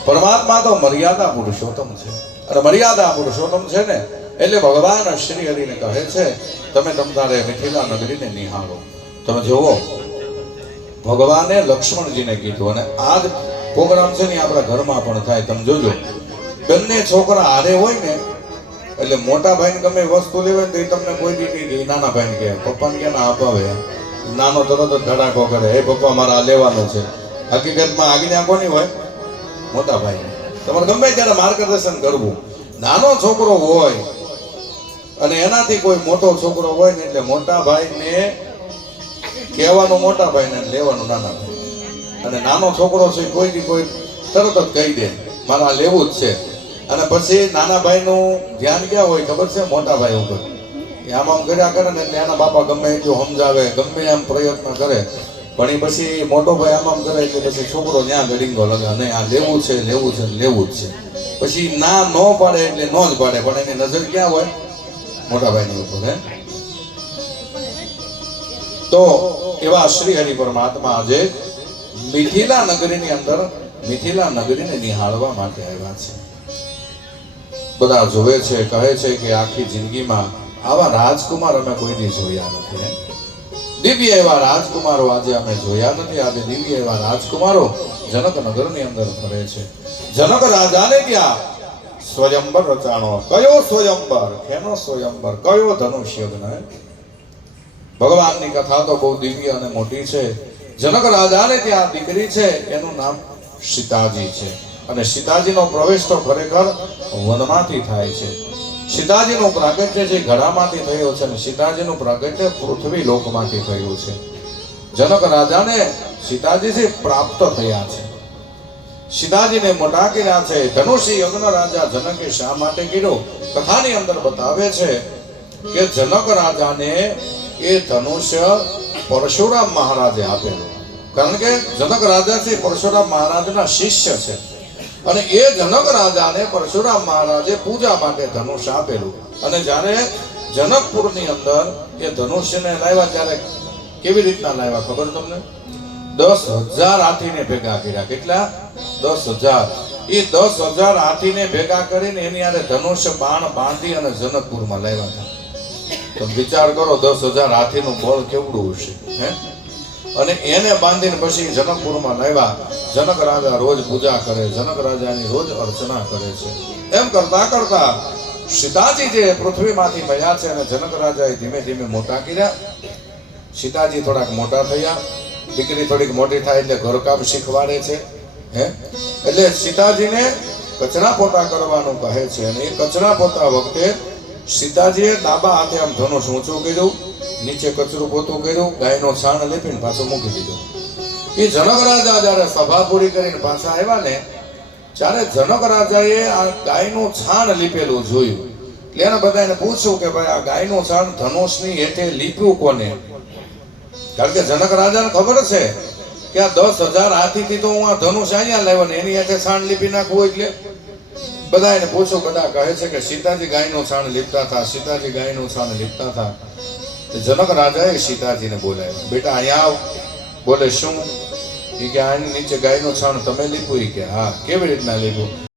પરમાત્મા તો મર્યાદા પુરુષોત્તમ છે અને મર્યાદા પુરુષોત્તમ છે ને એટલે ભગવાન શ્રી હરિને કહે છે તમે તમારે મિથિલા નગરીને નિહાળો. તમે જુઓ, ભગવાને લક્ષ્મણજીને કીધું અને આ જ પ્રોગ્રામ છે ને આપણા ઘરમાં પણ થાય. તમે જોજો, બંને છોકરા હારે હોય ને એટલે મોટા ભાઈને ગમે વસ્તુ લેવાય તો એ તમને કોઈ દી નહીં દે. નાના ભાઈને કહે, પપ્પાને કે ના અપાવે. નાનો તરત જ ધડાકો કરે, હે પપ્પા મારે આ લેવાનું છે. હકીકતમાં આજ્ઞા કોની હોય? મોટા ભાઈ. તમારે ગમે ત્યારે માર્ગદર્શન કરવું. નાનો છોકરો હોય અને એનાથી કોઈ મોટો છોકરો હોય ને એટલે મોટા ભાઈને કહેવાનું મોટા ભાઈને, લેવાનું નાના ભાઈ. અને નાનો છોકરો છે કોઈ દી કોઈ તરત જ કહી દે મારે આ લેવું જ છે. અને પછી નાના ભાઈનું ધ્યાન ક્યાં હોય ખબર છે? મોટા ભાઈ ઉપર. એ આમ કર્યા કરે ને એટલે એના બાપા ગમે એટલું સમજાવે, ગમે એમ પ્રયત્ન કરે, પણ એ પછી મોટો ભાઈ આમ કરે એટલે પછી છોકરો ત્યાં ગડીંગો લગે, નહીં આ લેવું છે, લેવું છે, લેવું જ છે. પછી ના ન પાડે એટલે ન જ પાડે, પણ એની નજર ક્યાં હોય? મોટા ભાઈની ઉપર. હે તો એવા શ્રી હરિ પરમાત્મા આજે મિથિલા નગરીની અંદર મિથિલા નગરીને નિહાળવા માટે આવ્યા છે. બધા જોવે છે, કહે છે કે આખી જિંદગીમાં આવા રાજકુમાર અમે કોઈ દી જોયા નથી. દિવ્ય એવા રાજકુમારો આજે અમે જોયા નથી. આજે દિવ્ય એવા રાજકુમારો જનકનગરની અંદર ફરે છે. જનક રાજાને ત્યાં સ્વયંવર રચાણો. કયો સ્વયંવર? કેનો સ્વયંવર? કયો ધનુષ્ય યજ્ઞ? ભગવાનની કથા તો બહુ દિવ્ય અને મોટી છે. જનક રાજાને ત્યાં દીકરી છે, એનું નામ સીતાજી છે. અને સીતાજીનો પ્રવેશ તો ખરેખર વનમાંથી થાય છે. સીતાજીનું પ્રાગટ્ય જે ઘડામાંથી થયું છે અને સીતાજીનું પ્રાગટ્ય પૃથ્વી લોકમાંથી થયું છે. જનક રાજાને સીતાજીથી પ્રાપ્ત થયા છે. સીતાજીને મોટા કર્યા છે. ધનુષી યજ્ઞ રાજા જનકે શા માટે કર્યો? કથાની અંદર બતાવે છે કે જનક રાજાને એ ધનુષ્ય પરશુરામ મહારાજે આપેલું. કારણ કે જનક રાજા છે પરશુરામ મહારાજના શિષ્ય છે અને એ જનક રાજાને પરશુરામ મહારાજે પૂજા માટે ધનુષ આપેલું. અને જ્યારે જનકપુરની અંદર એ ધનુષ્યને લાવ્યા ત્યારે કેવી રીતના લાવ્યા ખબર તમને? 10,000 હાથીને ભેગા કર્યા. કેટલા? 10,000. એ 10,000 હાથીને ભેગા કરીને એની આરે ધનુષ્ય બાણ બાંધી અને જનકપુરમાં લાવ્યા હતા. તમે વિચાર કરો, 10,000 હાથીનું બળ કેવડું હશે. હે અને એને બાંધીને પછી જનકપુરમાં લાવ્યા. જનક રાજા રોજ પૂજા કરે, જનક રાજાની રોજ અર્ચના કરે છે. એમ કરતા કરતા સીતાજી જે પૃથ્વીમાંથી મળ્યા છે અને જનક રાજાએ ધીમે ધીમે મોટા કર્યા. સીતાજી થોડાક મોટા થયા. દીકરી થોડીક મોટી થાય એટલે ઘરકામ શીખવાડે છે. હે એટલે સીતાજીને કચરા પોતા કરવાનું કહે છે. અને એ કચરા પોતા વખતે સીતાજીએ ડાબા હાથે આમ ધનુષ ઊંચું કર્યું, નીચે કચરું પોતું કર્યું, ગાયનો છાણ લેપીને પાછું મૂકી દીધું. એ જનક રાજા જયારે સભા પૂરી કરીને પાછા આવ્યા ને ત્યારે જનક રાજાએ આ ગાયનું છાણ લીપેલું જોયું. એટલે એને બધાને પૂછ્યું કે ભાઈ આ ગાયનું છાણ ધનુષની હેઠે લીપ્યું કોને? કારણ કે જનક રાજાને ખબર છે કે આ 10,000 હાથીથી તો હું આ ધનુષ અહીંયા લાવ્યો ને એની હેઠે છાણ લીપી નાખવું એટલે બધા એને પૂછો, બધા કહે છે કે સીતાજી ગાયનું છાણ લીપતા હતા, સીતાજી ગાયનું છાણ લીપતા હતા. જનક રાજાએ સીતાજીને બોલાવ્યા, બેટા અહીંયા આવ. બોલે શું? એ કે આની નીચે ગાયનું છાણ તમે લીપું? એ કે હા. કેવી રીતના લીપું?